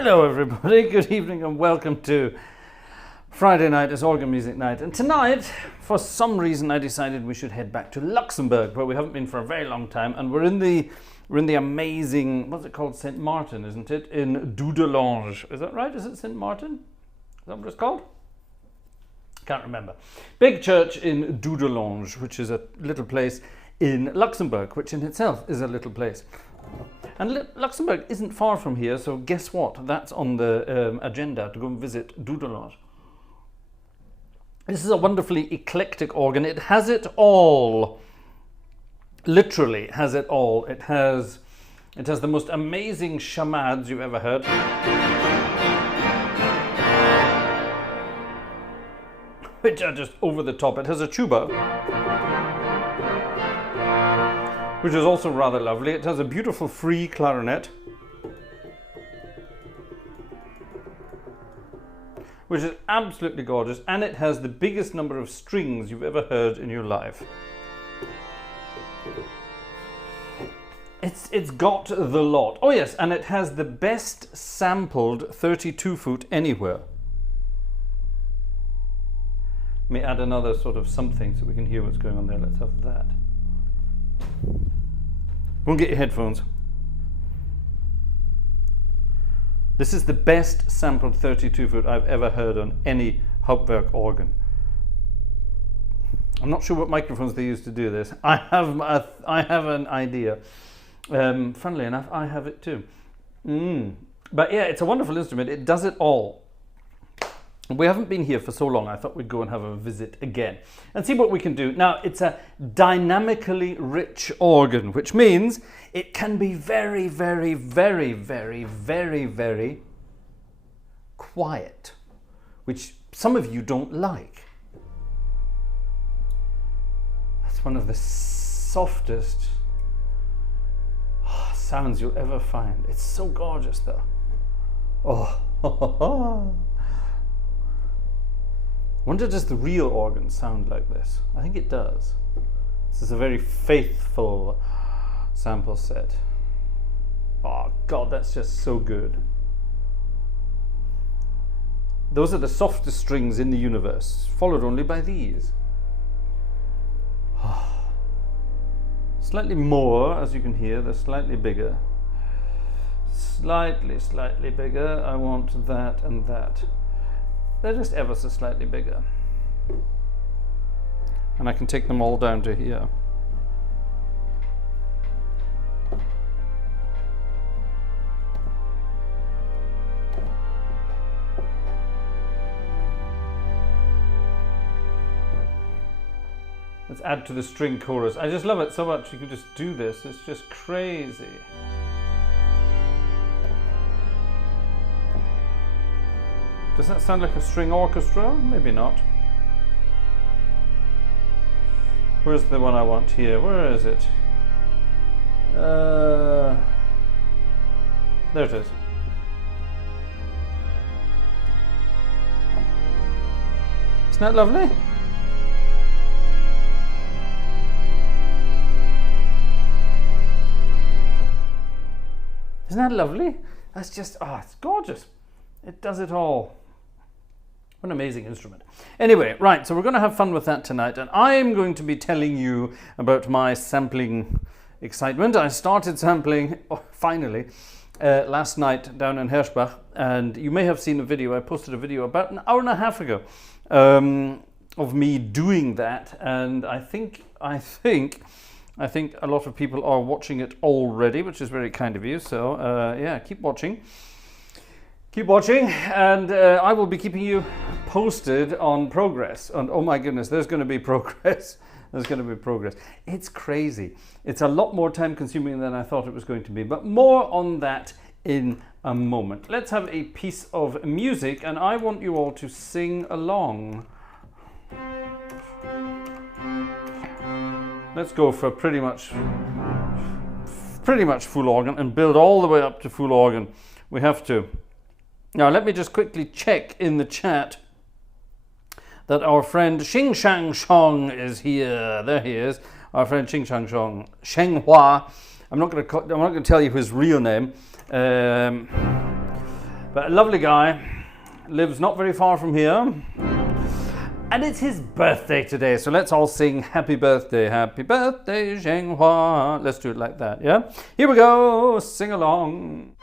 Hello everybody, good evening and welcome to Friday night is organ music night. And tonight, for some reason, I decided we should head back to Luxembourg, where we haven't been for a very long time, and we're in the amazing, what's it called, St. Martin, isn't it? In Dudelange. Is that right? Is it St. Martin? Is that what it's called? Can't remember. Big church in Dudelange, which is a little place in Luxembourg, which in itself is a little place. And Luxembourg isn't far from here, so guess what? That's on the agenda to go and visit Dudelange. This is a wonderfully eclectic organ. It has it all. Literally has it all. It has the most amazing chamades you've ever heard. Which are just over the top. It has a tuba, which is also rather lovely. It has a beautiful free clarinet, which is absolutely gorgeous, and it has the biggest number of strings you've ever heard in your life. It's got the lot. Oh yes, and it has the best sampled 32 foot anywhere. Let me add another sort of something so we can hear what's going on there. Let's have that. Won't get your headphones. This is the best sampled 32 foot I've ever heard on any Hauptwerk organ. I'm not sure what microphones they use to do this. I have an idea. Funnily enough, I have it too. But yeah, it's a wonderful instrument. It does it all. We haven't been here for so long, I thought we'd go and have a visit again and see what we can do. Now, it's a dynamically rich organ, which means it can be very, very, very, very, very, very quiet, which some of you don't like. That's one of the softest sounds you'll ever find. It's so gorgeous, though. Oh, wonder does the real organ sound like this? I think it does. This is a very faithful sample set. Oh God, that's just so good. Those are the softest strings in the universe, followed only by these. Slightly more, as you can hear, they're slightly bigger. Slightly bigger. I want that and that. They're just ever so slightly bigger. And I can take them all down to here. Let's add to the string chorus. I just love it so much. You can just do this. It's just crazy. Does that sound like a string orchestra? Maybe not. Where's the one I want here? Where is it? There it is. Isn't that lovely? Isn't that lovely? That's just, it's gorgeous. It does it all. What an amazing instrument. Anyway, right, so we're going to have fun with that tonight, and I'm going to be telling you about my sampling excitement. I started sampling, finally, last night down in Hirschbach, and you may have seen a video. I posted a video about an hour and a half ago of me doing that, and I think a lot of people are watching it already, which is very kind of you, so yeah, keep watching. Keep watching, and I will be keeping you posted on progress. And oh my goodness, there's going to be progress. There's going to be progress. It's crazy. It's a lot more time consuming than I thought it was going to be, but more on that in a moment. Let's have a piece of music, and I want you all to sing along. Let's go for pretty much full organ and build all the way up to full organ. We have to. Now, let me just quickly check in the chat that our friend Xing Shang Shong is here. There he is, our friend Xing Shang Shong. Sheng Hua. I'm not going to tell you his real name, but But a lovely guy, lives not very far from here. And it's his birthday today, so let's all sing happy birthday, Zhenghua. Let's do it like that, yeah? Here we go, sing along.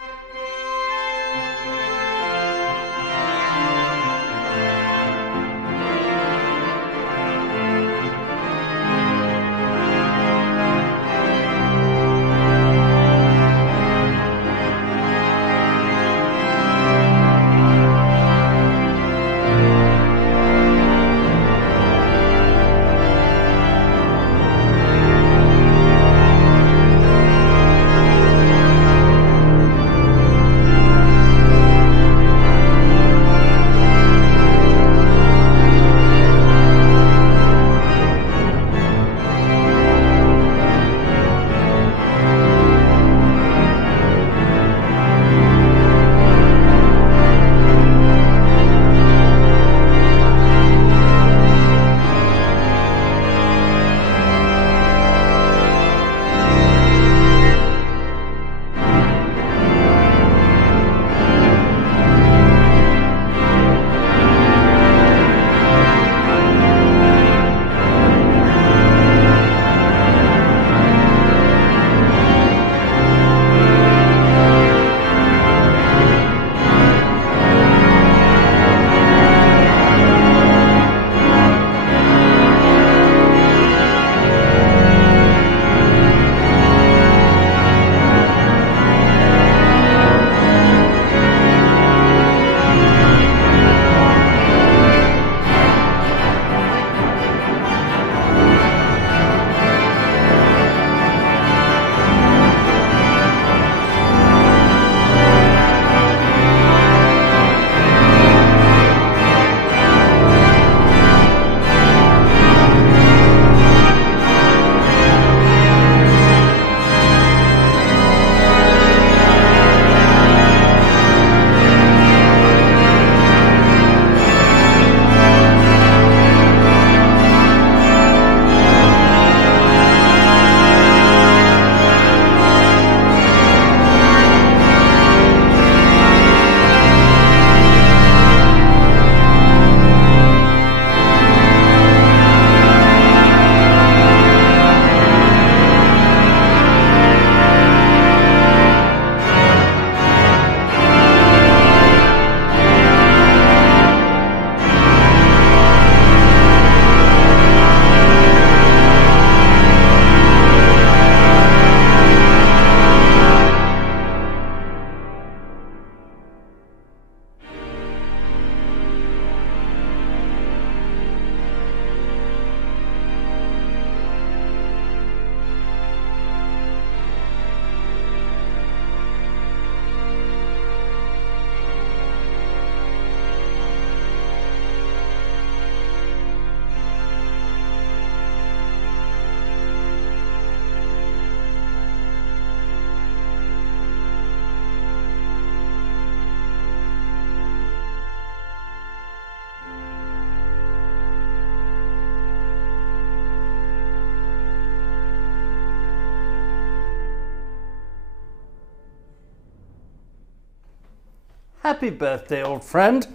Happy birthday, old friend.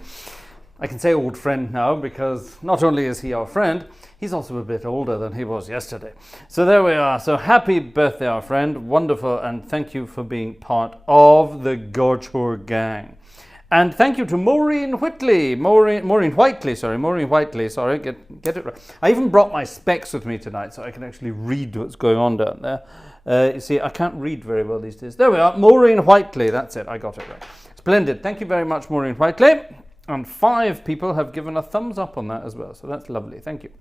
I can say old friend now because not only is he our friend, he's also a bit older than he was yesterday. So there we are. So happy birthday, our friend. Wonderful. And thank you for being part of the Gartshore gang. And thank you to Maureen Whiteley. Maureen Whiteley, sorry. Get it right. I even brought my specs with me tonight so I can actually read what's going on down there. You see, I can't read very well these days. There we are. Maureen Whiteley. That's it. I got it right. Splendid. Thank you very much, Maureen Whiteley. And 5 people have given a thumbs up on that as well. So that's lovely. Thank you.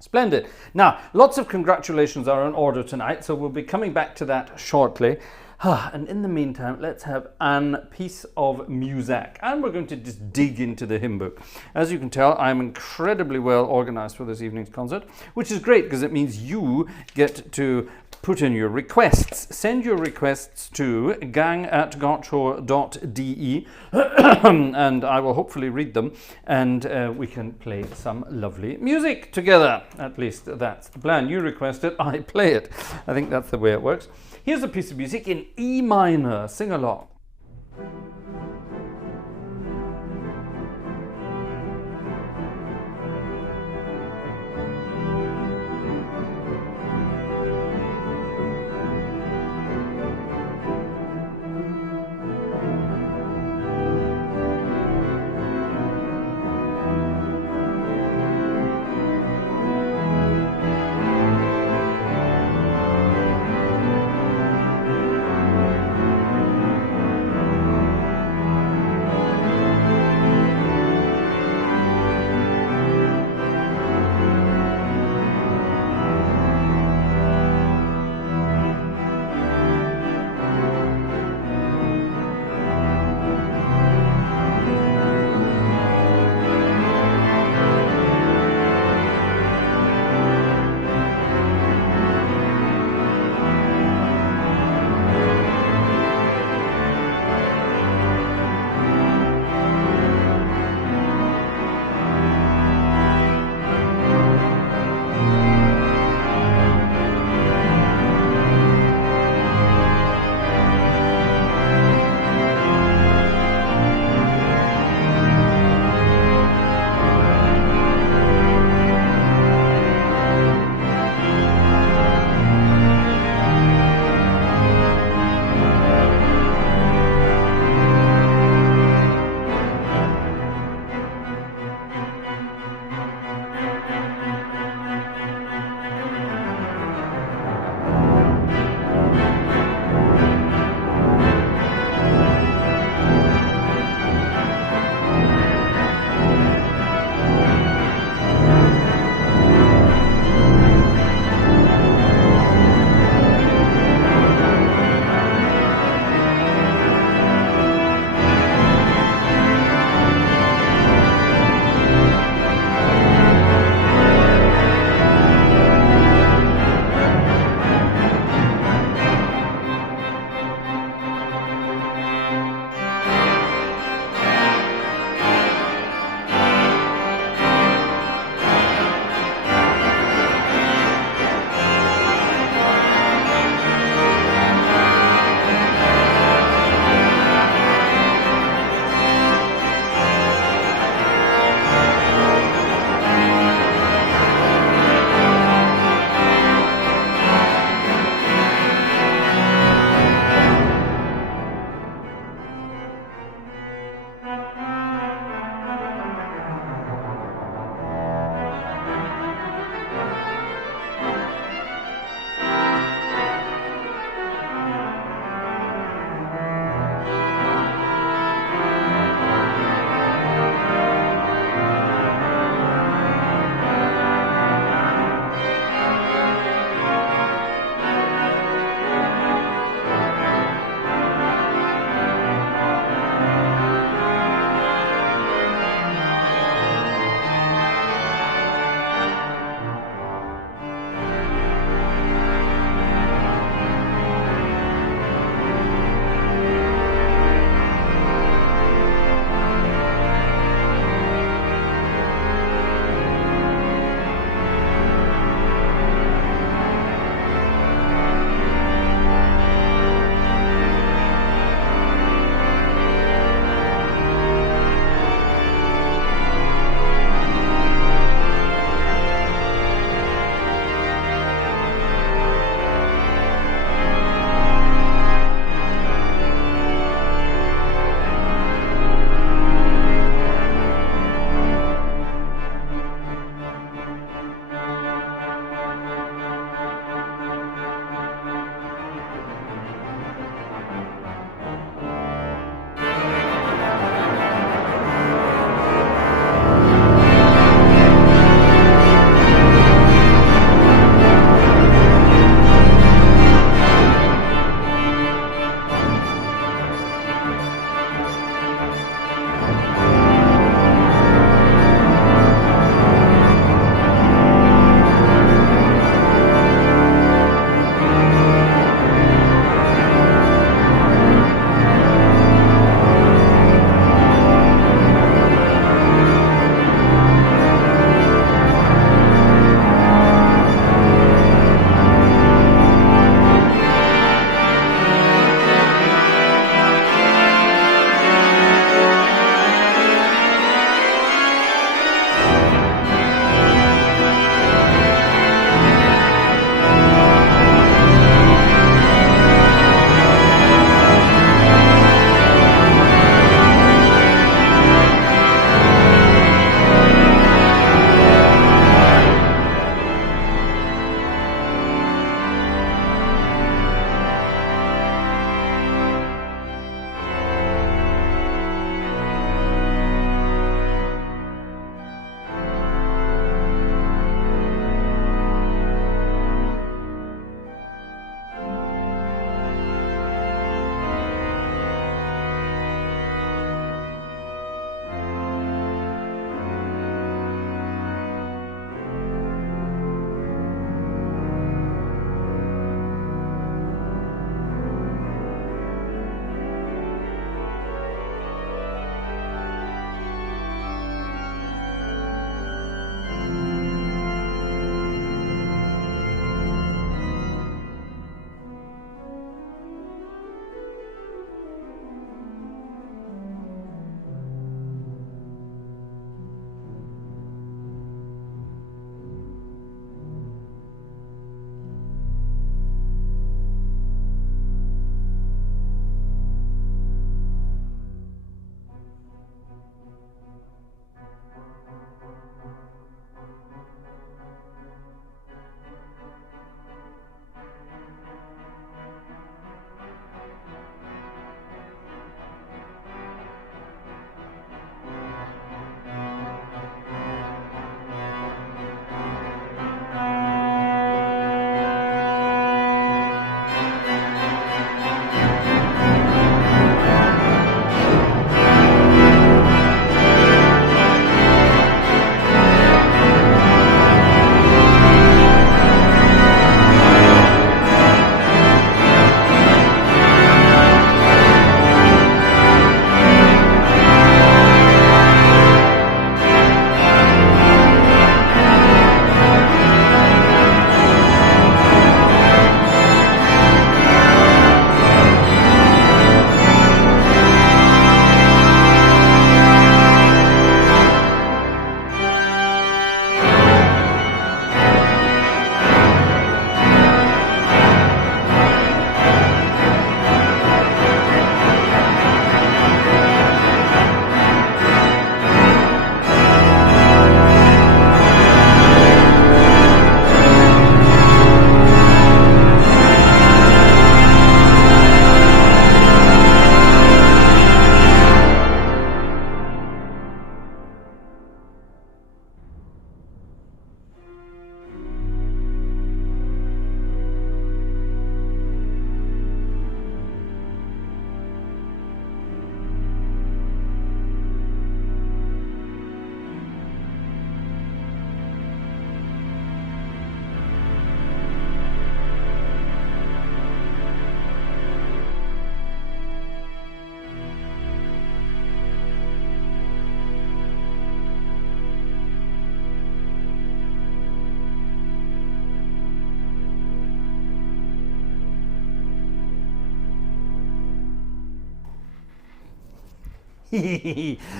Splendid. Now, lots of congratulations are in order tonight. So we'll be coming back to that shortly. And in the meantime, let's have a piece of music. And we're going to just dig into the hymn book. As you can tell, I'm incredibly well organized for this evening's concert, which is great because it means you get to put in your requests. Send your requests to gang@gartshore.de and I will hopefully read them and we can play some lovely music together. At least that's the plan. You request it, I play it. I think that's the way it works. Here's a piece of music in E minor. Sing along.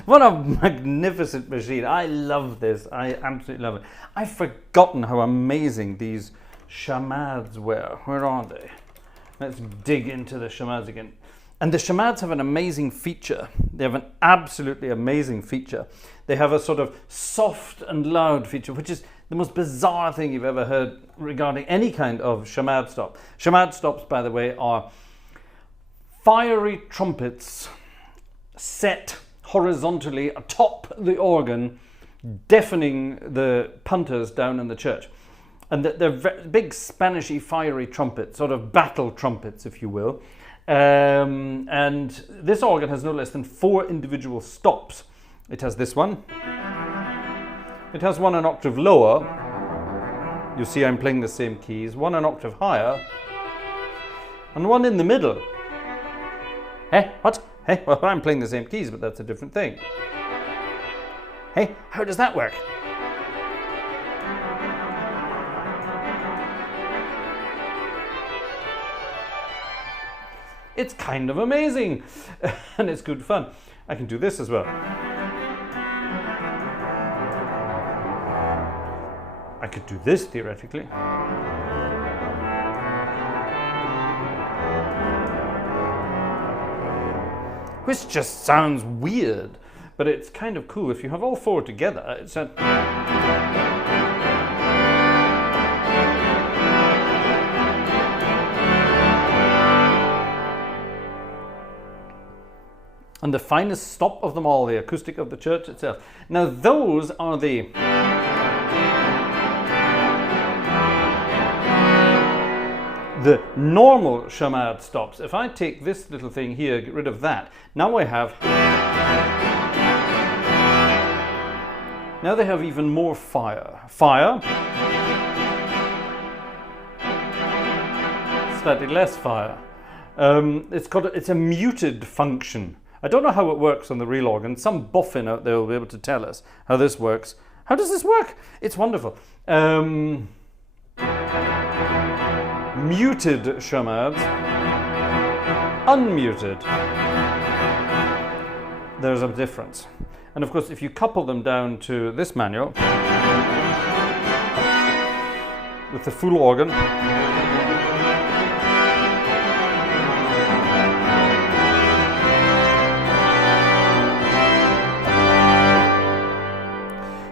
What a magnificent machine. I love this. I absolutely love it. I've forgotten how amazing these chamades were. Where are they? Let's dig into the chamades again. And the chamades have an amazing feature. They have an absolutely amazing feature. They have a sort of soft and loud feature, which is the most bizarre thing you've ever heard regarding any kind of chamade stop. Chamade stops, by the way, are fiery trumpets set horizontally atop the organ, deafening the punters down in the church. And they're big Spanishy fiery trumpets, sort of battle trumpets, if you will. And this organ has no less than 4 individual stops. It has this one. It has one an octave lower. You see I'm playing the same keys. One an octave higher. And one in the middle. Hey, what? Hey, well, I'm playing the same keys, but that's a different thing. Hey, how does that work? It's kind of amazing, and it's good fun. I can do this as well. I could do this theoretically. Which just sounds weird, but it's kind of cool. If you have all 4 together, it's a... And the finest stop of them all, the acoustic of the church itself. Now those are the normal chamade stops. If I take this little thing here, get rid of that, now I have... Now they have even more fire. Fire. Slightly less fire. It's a muted function. I don't know how it works on the real organ. Some boffin out there will be able to tell us how this works. How does this work? It's wonderful. Muted chamades. Unmuted. There's a difference. And of course, if you couple them down to this manual with the full organ,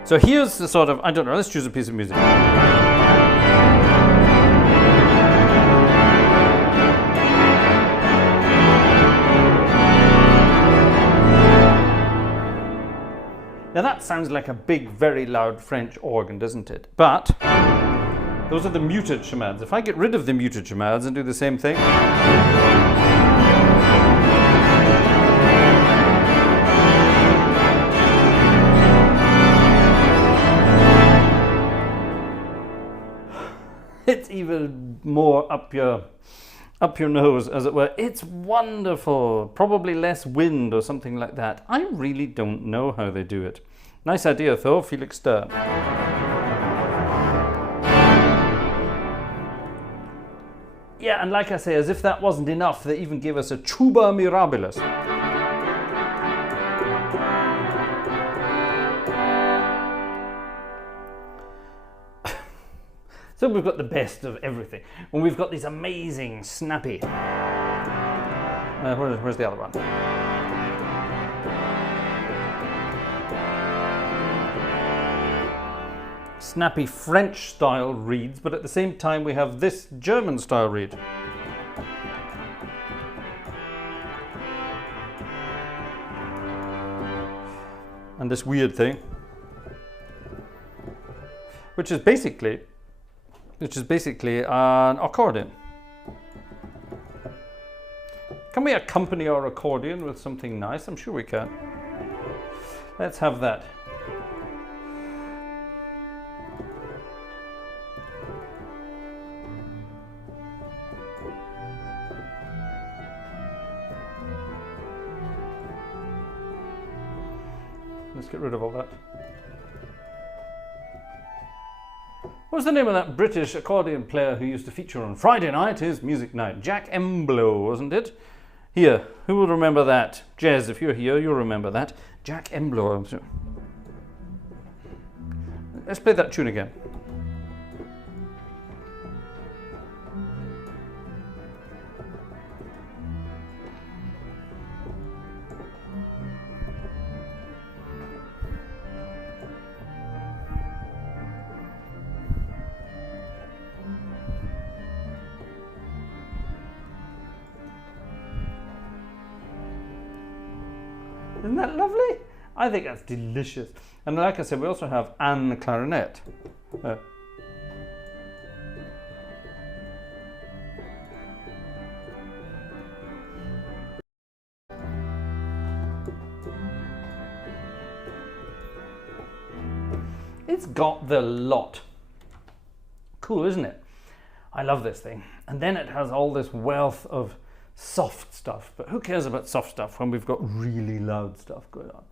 so here's the sort of, I don't know, let's choose a piece of music. Now that sounds like a big, very loud French organ, doesn't it? But those are the muted chamades. If I get rid of the muted chamades and do the same thing, it's even more up your nose, as it were. It's wonderful. Probably less wind or something like that. I really don't know how they do it. Nice idea, though, Felix Stern. Yeah, and like I say, as if that wasn't enough, they even gave us a tuba mirabilis. So we've got the best of everything. And we've got these amazing, snappy... where's the other one? Snappy French-style reeds, but at the same time we have this German-style reed. And this weird thing, which is basically an accordion. Can we accompany our accordion with something nice? I'm sure we can. Let's have that. Let's get rid of all that. What was the name of that British accordion player who used to feature on Friday night, his music night? Jack Emblow, wasn't it? Here, who will remember that? Jez, if you're here, you'll remember that. Jack Emblow. Let's play that tune again. Isn't that lovely? I think that's delicious. And like I said, we also have Anne clarinet. It's got the lot. Cool, isn't it? I love this thing. And then it has all this wealth of soft stuff, but who cares about soft stuff when we've got really loud stuff going on?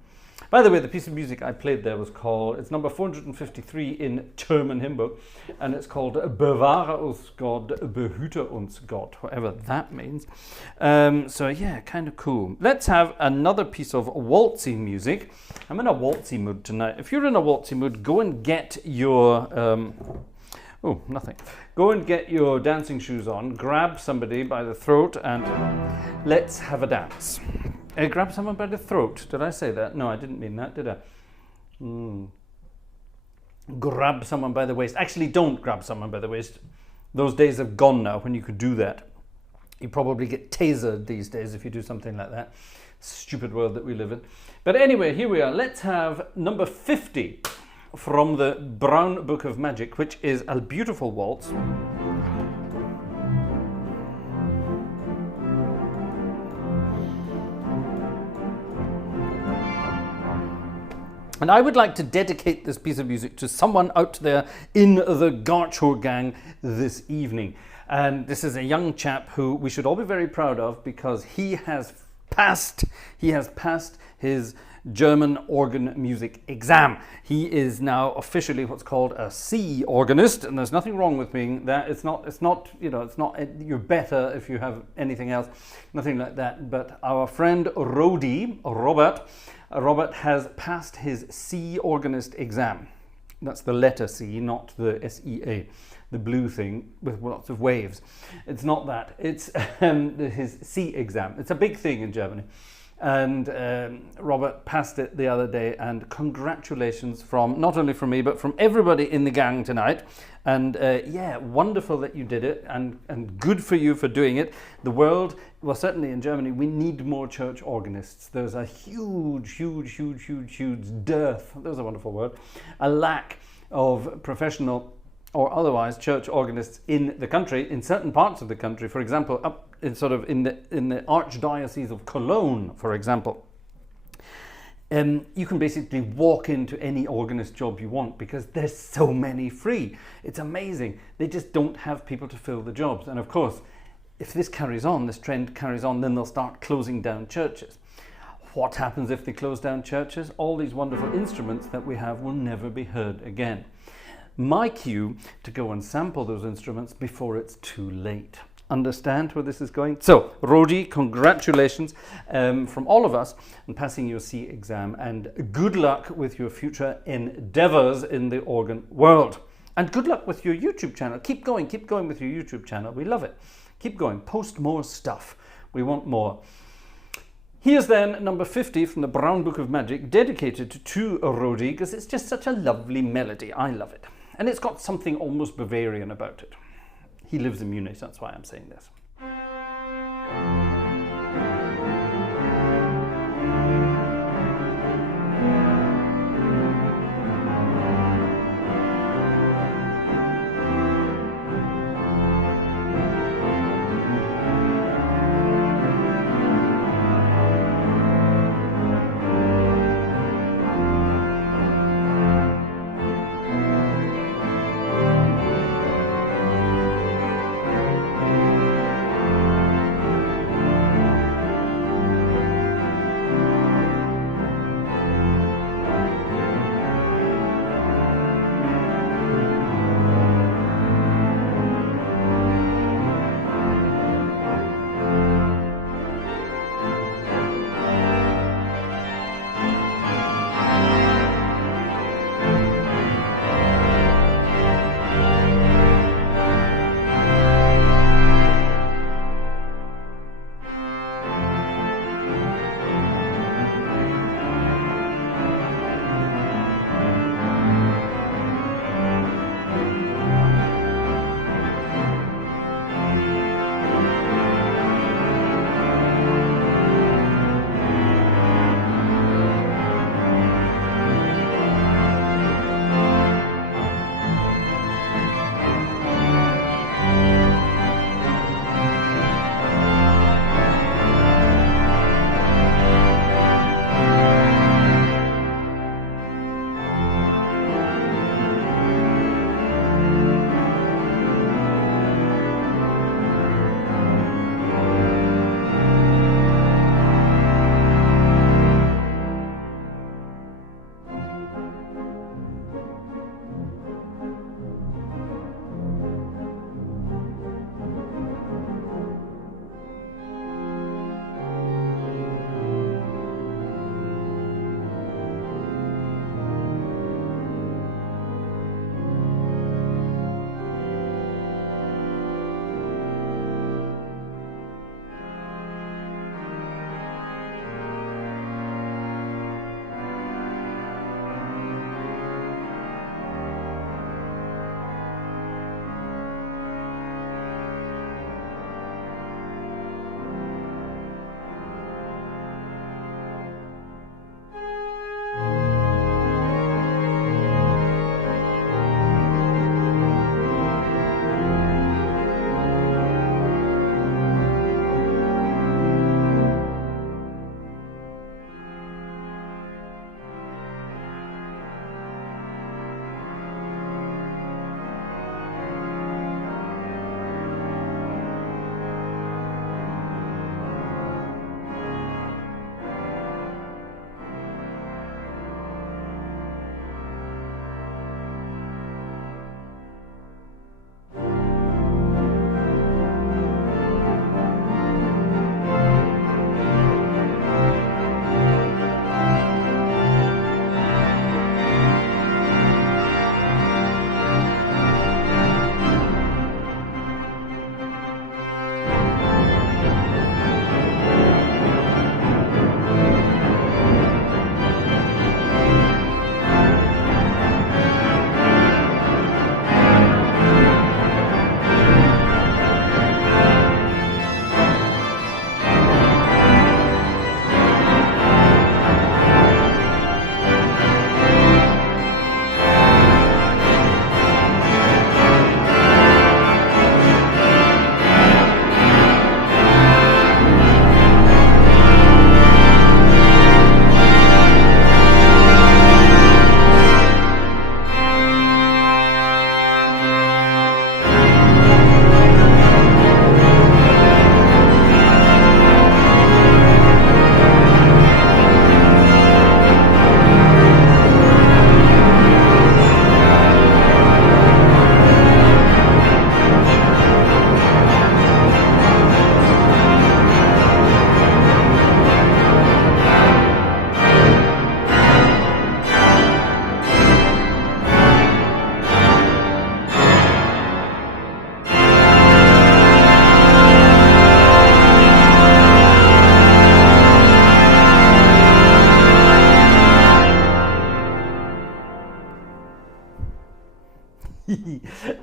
By the way, the piece of music I played there was called, it's number 453 in German hymn book, and it's called Bewahre uns Gott, behüte uns Gott, whatever that means. So yeah, kind of cool. Let's have another piece of waltzy music. I'm in a waltzy mood tonight. If you're in a waltzy mood, go and get your oh, nothing. Go and get your dancing shoes on, grab somebody by the throat, and let's have a dance. Grab someone by the throat. Did I say that? No, I didn't mean that, did I? Grab someone by the waist. Actually, don't grab someone by the waist. Those days have gone now when you could do that. You probably get tasered these days if you do something like that. Stupid world that we live in. But anyway, here we are. Let's have number 50. From the Brown Book of Magic, which is a beautiful waltz. And I would like to dedicate this piece of music to someone out there in the Gartshore gang this evening. And this is a young chap who we should all be very proud of, because he has passed his German organ music exam. He is now officially what's called a C organist, and there's nothing wrong with being that. It's not, you know, it's not, you're better if you have anything else, nothing like that. But our friend Robert has passed his C organist exam. That's the letter C, not the SEA, the blue thing with lots of waves. It's not that. It's his C exam. It's a big thing in Germany. And Robert passed it the other day, and congratulations from, not only from me, but from everybody in the gang tonight. And yeah, wonderful that you did it, and good for you for doing it. The world, well, certainly in Germany, we need more church organists. There's a huge dearth, there's a wonderful word, a lack of professional or otherwise church organists in the country, in certain parts of the country. For example, up in the Archdiocese of Cologne, for example, you can basically walk into any organist job you want because there's so many free. It's amazing. They just don't have people to fill the jobs. And of course, if this carries on, this trend carries on, then they'll start closing down churches. What happens if they close down churches? All these wonderful instruments that we have will never be heard again. My cue to go and sample those instruments before it's too late. Understand where this is going? So, Rodi, congratulations from all of us on passing your C exam, and good luck with your future endeavors in the organ world. And good luck with your YouTube channel. Keep going with your YouTube channel. We love it. Keep going. Post more stuff. We want more. Here's then number 50 from the Brown Book of Magic, dedicated to Rodi, because it's just such a lovely melody. I love it. And it's got something almost Bavarian about it. He lives in Munich, that's why I'm saying this.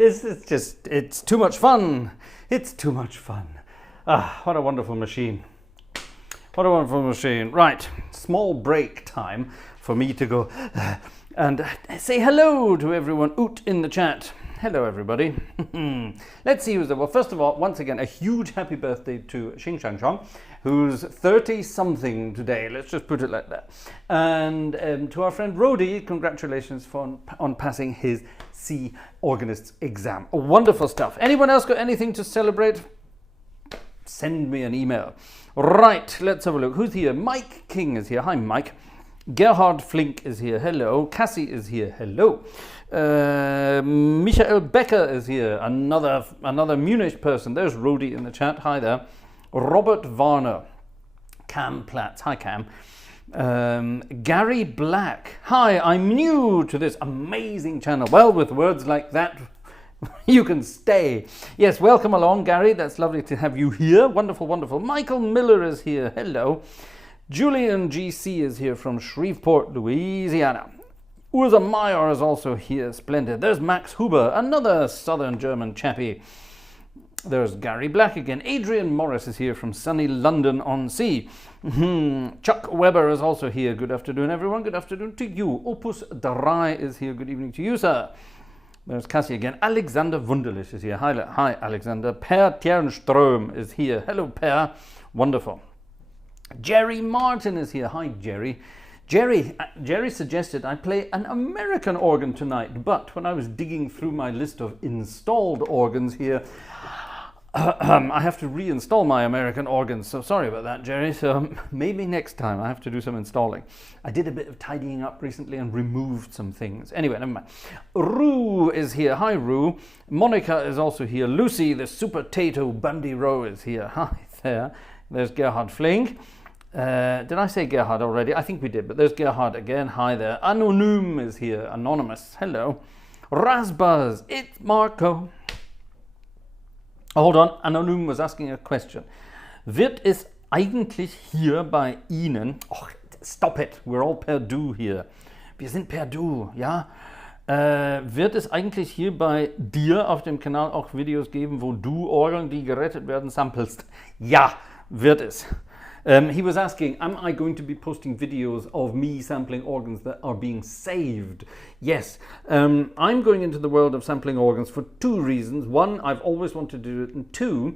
it's too much fun. It's too much fun. Ah, what a wonderful machine. What a wonderful machine. Right, small break time for me to go and say hello to everyone out in the chat. Hello, everybody. Let's see who's there. Well, first of all, once again, a huge happy birthday to Xing Shang Chong, who's 30-something today. Let's just put it like that. And to our friend Rody, congratulations on passing his C organist's exam. Wonderful stuff. Anyone else got anything to celebrate? Send me an email. Right, let's have a look. Who's here? Mike King is here. Hi, Mike. Gerhard Flink is here. Hello. Cassie is here. Hello. Michael Becker is here. Another Munich person. There's Rody in the chat. Hi there. Robert Varner. Cam Platts. Hi, Cam. Gary Black. Hi, I'm new to this amazing channel. Well, with words like that, you can stay. Yes, welcome along, Gary. That's lovely to have you here. Wonderful, wonderful. Michael Miller is here. Hello. Julian GC is here from Shreveport, Louisiana. Ursa Meyer is also here. Splendid. There's Max Huber, another southern German chappie. There's Gary Black again. Adrian Morris is here from sunny London-on-Sea. Chuck Weber is also here. Good afternoon, everyone. Good afternoon to you. Opus Dry is here. Good evening to you, sir. There's Cassie again. Alexander Wunderlich is here. Hi, Alexander. Per Tjernström is here. Hello, Per. Wonderful. Jerry Martin is here. Hi, Jerry. Jerry suggested I play an American organ tonight, but when I was digging through my list of installed organs here, I have to reinstall my American organs, so sorry about that, Jerry. So maybe next time I have to do some installing. I did a bit of tidying up recently and removed some things. Anyway, never mind. Rue is here. Hi, Rue. Monica is also here. Lucy, the Super Tato Bundy Rowe is here. Hi there. There's Gerhard Flink. Did I say Gerhard already? I think we did, but there's Gerhard again. Hi there. Anonym is here. Anonymous. Hello. Rasbuzz. It's Marco. Oh, hold on. Anonym was asking a question. Wird es eigentlich hier bei Ihnen... Oh, stop it. We're all per Du hier. Wir sind per Du, ja? Wird es eigentlich hier bei dir auf dem Kanal auch Videos geben, wo du Orgeln, die gerettet werden, samplest? Ja, wird es. He was asking, am I going to be posting videos of me sampling organs that are being saved? Yes, I'm going into the world of sampling organs for two reasons. One, I've always wanted to do it, and two,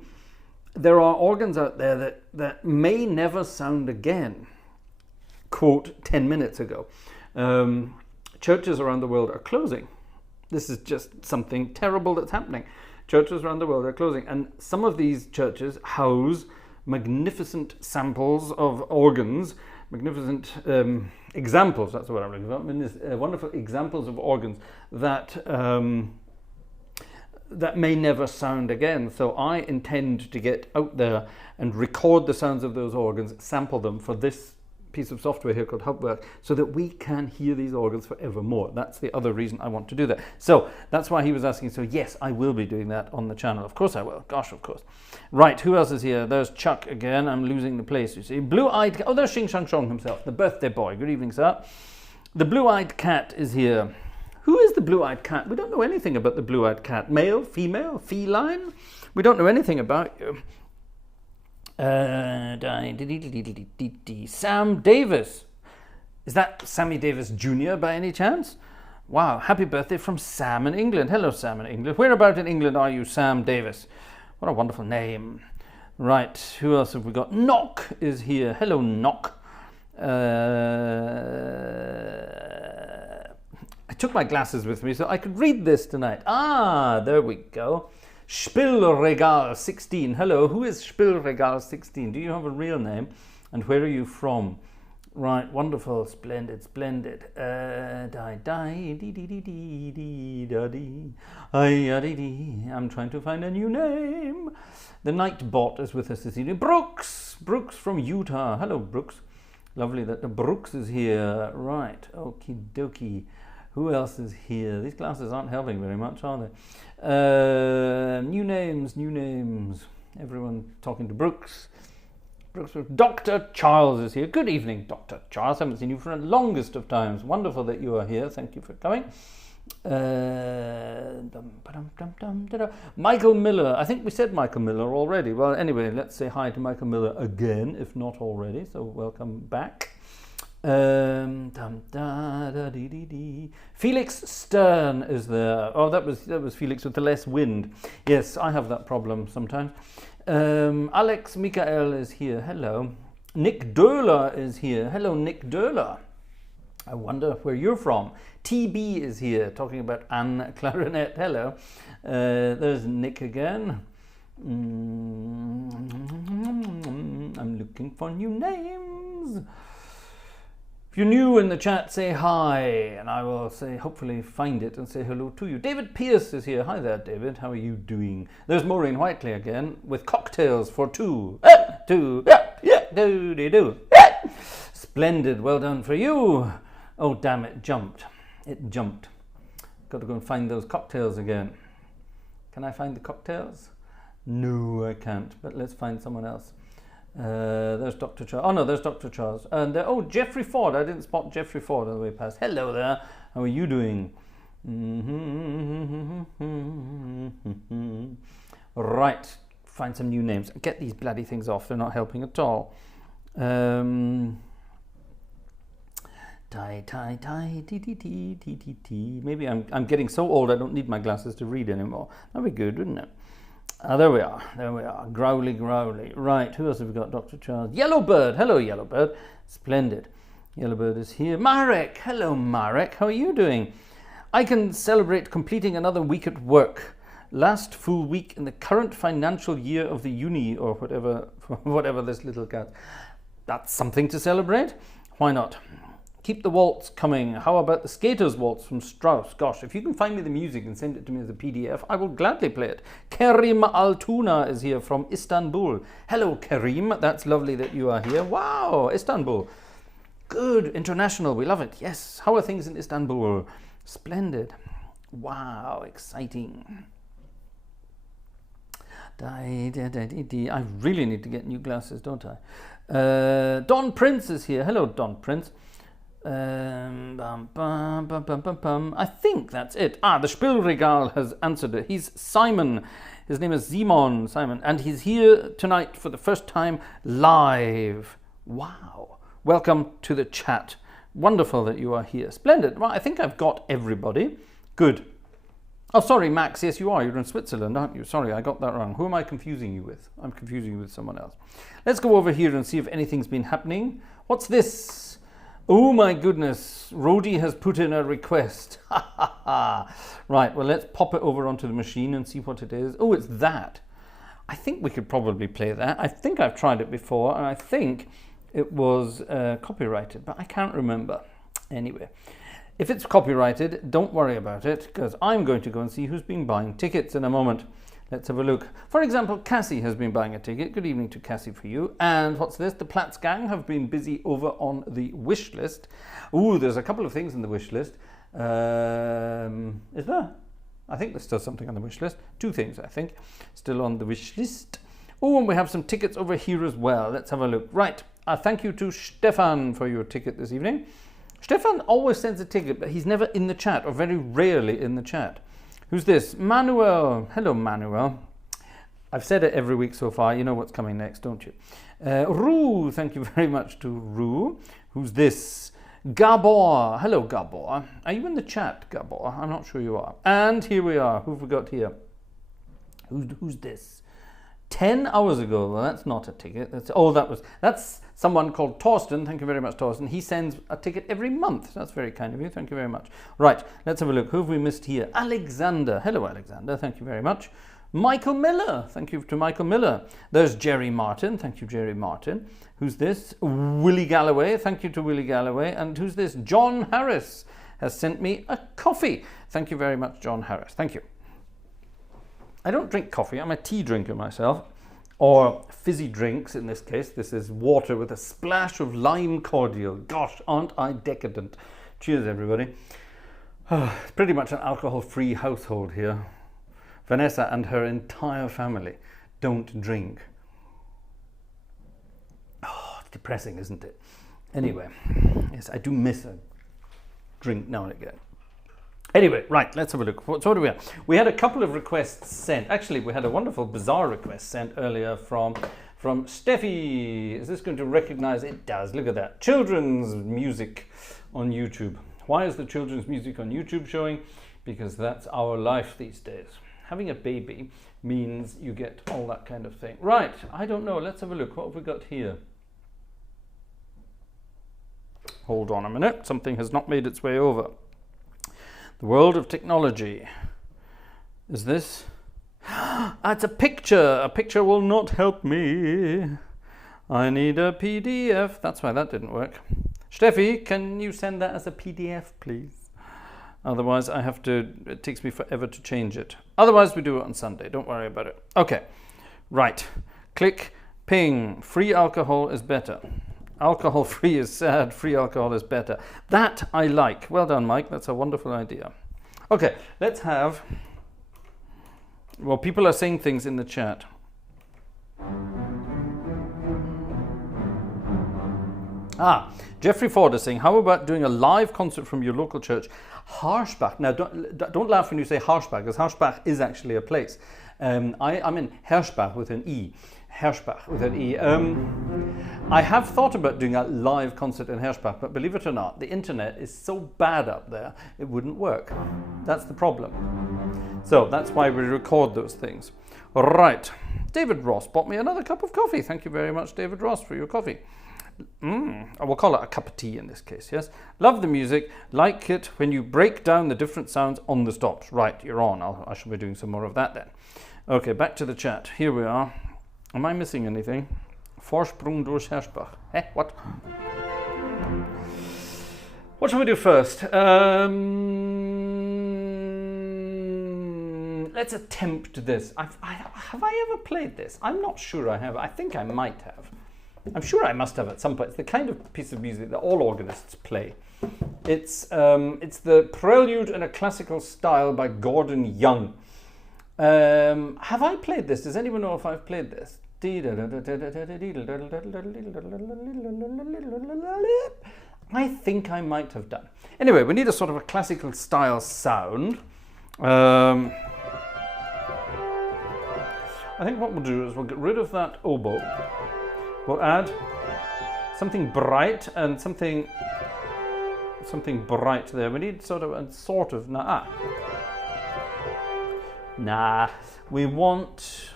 there are organs out there that may never sound again. Quote 10 minutes ago. Churches around the world are closing. This is just something terrible that's happening. Churches around the world are closing, and some of these churches house magnificent samples of organs, magnificent examples, that's what I'm looking for, wonderful examples of organs that that may never sound again. So I intend to get out there and record the sounds of those organs, sample them for this piece of software here called Hauptwerk, so that we can hear these organs forevermore. That's the other reason I want to do that. So that's why he was asking. So yes, I will be doing that on the channel. Of course I will. Gosh, of course. Right, who else is here? There's Chuck again. I'm losing the place, you see. Blue-eyed... Oh, there's Xing Shang Chong himself, the birthday boy. Good evening, sir. The blue-eyed cat is here. Who is the blue-eyed cat? We don't know anything about the blue-eyed cat. Male, female, feline? We don't know anything about you. Sam Davis. Is that Sammy Davis Jr. by any chance? Wow, happy birthday from Sam in England. Hello, Sam in England. Whereabout in England are you, Sam Davis? What a wonderful name. Right, who else have we got? Knock is here. Hello, Knock. I took my glasses with me so I could read this tonight. Ah, there we go. Spielregal 16. Hello, who is Spielregal 16? Do you have a real name? And where are you from? Right, wonderful, splendid, splendid. I'm trying to find a new name. The Nightbot is with us this evening. Brooks from Utah. Hello, Brooks. Lovely that the Brooks is here. Right, okie dokie. Who else is here? These glasses aren't helping very much, are they? New names. Everyone talking to Brooks. Dr. Charles is here. Good evening, Dr. Charles. I haven't seen you for the longest of times. Wonderful that you are here. Thank you for coming. Michael Miller. I think we said Michael Miller already. Well, anyway, let's say hi to Michael Miller again, if not already. So welcome back. Felix Stern is there. Oh, that was Felix with the less wind. Yes, I have that problem sometimes. Alex Mikael is here. Hello. Nick Döhler is here. Hello, Nick Döhler. I wonder where you're from. TB is here talking about Anne Clarinet. Hello. There's Nick again. I'm looking for new names. If you're new in the chat, say hi, and I will say, hopefully find it and say hello to you. David Pierce is here. Hi there, David. How are you doing? There's Maureen Whiteley again with cocktails for two. Do. Splendid. Well done for you. Oh, damn, it jumped. It jumped. Got to go and find those cocktails again. Can I find the cocktails? No, I can't, but let's find someone else. There's Dr. Charles. Oh no, there's Dr. Charles. And oh, Jeffrey Ford. I didn't spot Jeffrey Ford on the way past. Hello there. How are you doing? Right. Find some new names. Get these bloody things off. They're not helping at all. Maybe I'm getting so old I don't need my glasses to read anymore. That'd be good, wouldn't it? There we are. There we are. Growly, growly. Right, who else have we got? Dr. Charles. Yellowbird. Hello, Yellowbird. Splendid. Yellowbird is here. Marek. Hello, Marek. How are you doing? I can celebrate completing another week at work. Last full week in the current financial year of the uni, or whatever this little cat. That's something to celebrate. Why not? Keep the waltz coming. How about the Skaters Waltz from Strauss? Gosh, if you can find me the music and send it to me as a PDF, I will gladly play it. Kerim Altuna is here from Istanbul. Hello, Kerim. That's lovely that you are here. Wow, Istanbul. Good, international. We love it. Yes. How are things in Istanbul? Splendid. Wow, exciting. I really need to get new glasses, don't I? Don Prince is here. Hello, Don Prince. I think that's it. The Spielregal has answered it. He's Simon. His name is Simon, and he's here tonight for the first time live. Wow. Welcome to the chat. Wonderful that you are here. Splendid. Well, I think I've got everybody. Good. Oh, sorry, Max. Yes, you are. You're in Switzerland, aren't you? Sorry, I got that wrong. Who am I confusing you with? I'm confusing you with someone else. Let's go over here and see if anything's been happening. What's this? Oh my goodness, Rhodey has put in a request. Right, well, let's pop it over onto the machine and see what it is. Oh, it's that. I think we could probably play that. I think I've tried it before, and I think it was copyrighted, but I can't remember. Anyway, if it's copyrighted, don't worry about it, because I'm going to go and see who's been buying tickets in a moment. Let's have a look. For example, Cassie has been buying a ticket. Good evening to Cassie for you. And what's this? The Platts gang have been busy over on the wish list. Ooh, there's a couple of things in the wish list. Is there? I think there's still something on the wish list. Two things, I think, still on the wish list. Oh, and we have some tickets over here as well. Let's have a look. Right. Thank you to Stefan for your ticket this evening. Stefan always sends a ticket, but he's never in the chat, or very rarely in the chat. Who's this? Manuel. Hello, Manuel. I've said it every week so far. You know what's coming next, don't you? Rue. Thank you very much to Rue. Who's this? Gabor. Hello, Gabor. Are you in the chat, Gabor? I'm not sure you are. And here we are. Who have we got here? Who's this? 10 hours ago. Well, that's not a ticket. That's someone called Torsten. Thank you very much, Torsten. He sends a ticket every month. That's very kind of you. Thank you very much. Right, let's have a look. Who have we missed here? Alexander. Hello, Alexander. Thank you very much. Michael Miller. Thank you to Michael Miller. There's Jerry Martin. Thank you, Jerry Martin. Who's this? Willie Galloway. Thank you to Willie Galloway. And who's this? John Harris has sent me a coffee. Thank you very much, John Harris. Thank you. I don't drink coffee. I'm a tea drinker myself, or fizzy drinks in this case. This is water with a splash of lime cordial. Gosh, aren't I decadent? Cheers, everybody. It's pretty much an alcohol-free household here. Vanessa and her entire family don't drink. Oh, it's depressing, isn't it? Anyway, yes, I do miss a drink now and again. Anyway, right, let's have a look. So what do we have? We had a couple of requests sent. Actually, we had a wonderful, bizarre request sent earlier from Steffi. Is this going to recognize? It does. Look at that. Children's music on YouTube. Why is the children's music on YouTube showing? Because that's our life these days. Having a baby means you get all that kind of thing. Right, I don't know. Let's have a look. What have we got here? Hold on a minute. Something has not made its way over. The world of technology. Is this? It's a picture. A picture will not help me. I need a PDF. That's why that didn't work. Steffi, can you send that as a PDF, please? Otherwise, I have to, it takes me forever to change it. Otherwise, we do it on Sunday. Don't worry about it. Okay. Right. Click, ping. Free alcohol is better. Alcohol free is sad, free alcohol is better. That I like. Well done, Mike. That's a wonderful idea. Okay, let's have... Well, people are saying things in the chat. Jeffrey Ford is saying, how about doing a live concert from your local church, Harshbach? Now, don't laugh when you say Harshbach, because Harshbach is actually a place. I'm in Herschbach with an E. Herschbach with an E. I have thought about doing a live concert in Herschbach, but believe it or not, the internet is so bad up there, it wouldn't work. That's the problem. So that's why we record those things. Right. David Ross bought me another cup of coffee. Thank you very much, David Ross, for your coffee. I will call it a cup of tea in this case, yes? Love the music. Like it when you break down the different sounds on the stops. Right, you're on. I shall be doing some more of that then. Okay, back to the chat. Here we are. Am I missing anything? Vorsprung durch Herschbach. What? What shall we do first? Let's attempt this. Have I ever played this? I'm not sure I have. I think I might have. I'm sure I must have at some point. It's the kind of piece of music that all organists play. It's the Prelude in a Classical Style by Gordon Young. Have I played this? Does anyone know if I've played this? I think I might have done. Anyway, we need a sort of a classical style sound. I think what we'll do is we'll get rid of that oboe. We'll add something bright and something bright there. We need sort of nah. We want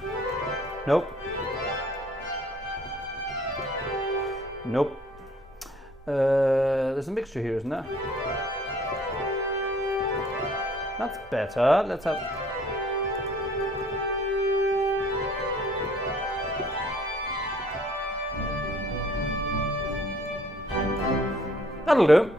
nope. There's a mixture here, isn't there? That's better. Let's have. That'll do.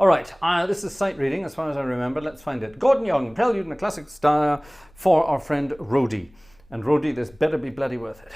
All right, this is sight reading as far as I remember. Let's find it. Gordon Young, Prelude in a Classic Style for our friend Rhodey. And Rhodey, this better be bloody worth it.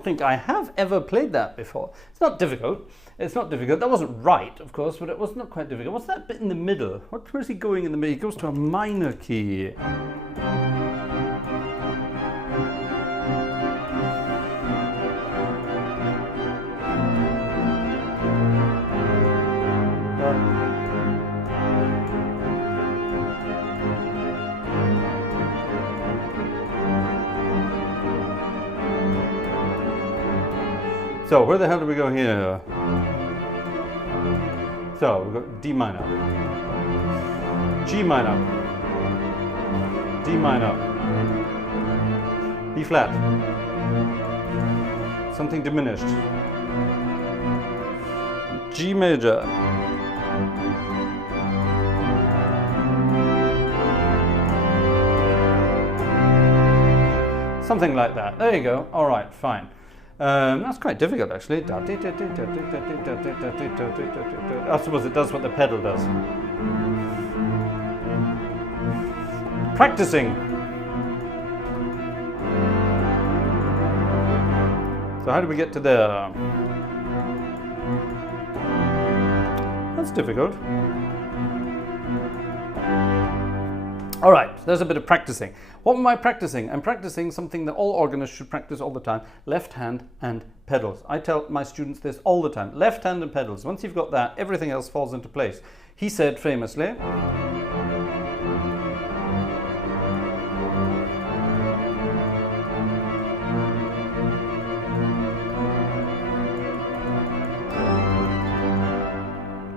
don't think I have ever played that before. It's not difficult. It's not difficult. That wasn't right, of course, but it was not quite difficult. What's that bit in the middle? Where's he going in the middle? He goes to a minor key. So where the hell do we go here? So we've got D minor, G minor, D minor, B flat, something diminished, G major, something like that. There you go. All right, fine. That's quite difficult, actually. I suppose it does what the pedal does. Practicing. So how do we get to there? That's difficult. All right, there's a bit of practicing. What am I practicing? I'm practicing something that all organists should practice all the time: left hand and pedals. I tell my students this all the time: left hand and pedals. Once you've got that, everything else falls into place. He said famously,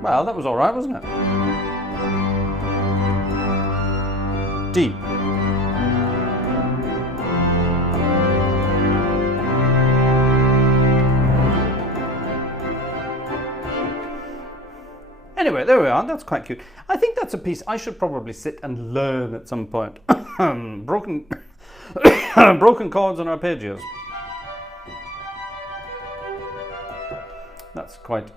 well, that was all right, wasn't it? D. Anyway, there we are. That's quite cute. I think that's a piece I should probably sit and learn at some point. Broken chords and arpeggios. That's quite...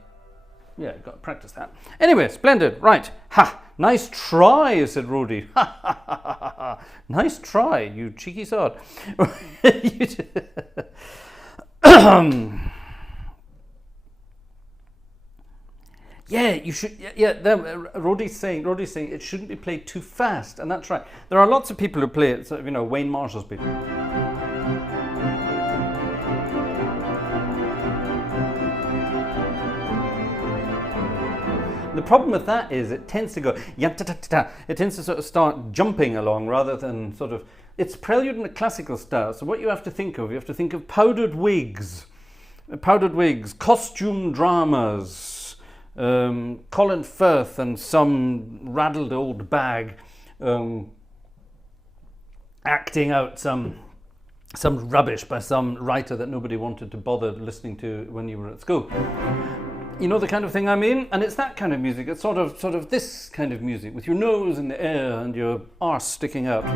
yeah, got to practice that. Anyway, splendid. Right. Ha! Nice try, said Rhodey. Ha ha ha ha ha. Nice try, you cheeky sod. Yeah, you should. Yeah, Rhodey's saying it shouldn't be played too fast, and that's right. There are lots of people who play it. So, you know, Wayne Marshall's people. The problem with that is it tends to go, it tends to sort of start jumping along rather than sort of, it's prelude in a classical style. So what you have to think of powdered wigs, costume dramas, Colin Firth and some raddled old bag acting out some rubbish by some writer that nobody wanted to bother listening to when you were at school. You know the kind of thing I mean? And it's that kind of music. It's sort of this kind of music with your nose in the air and your arse sticking out.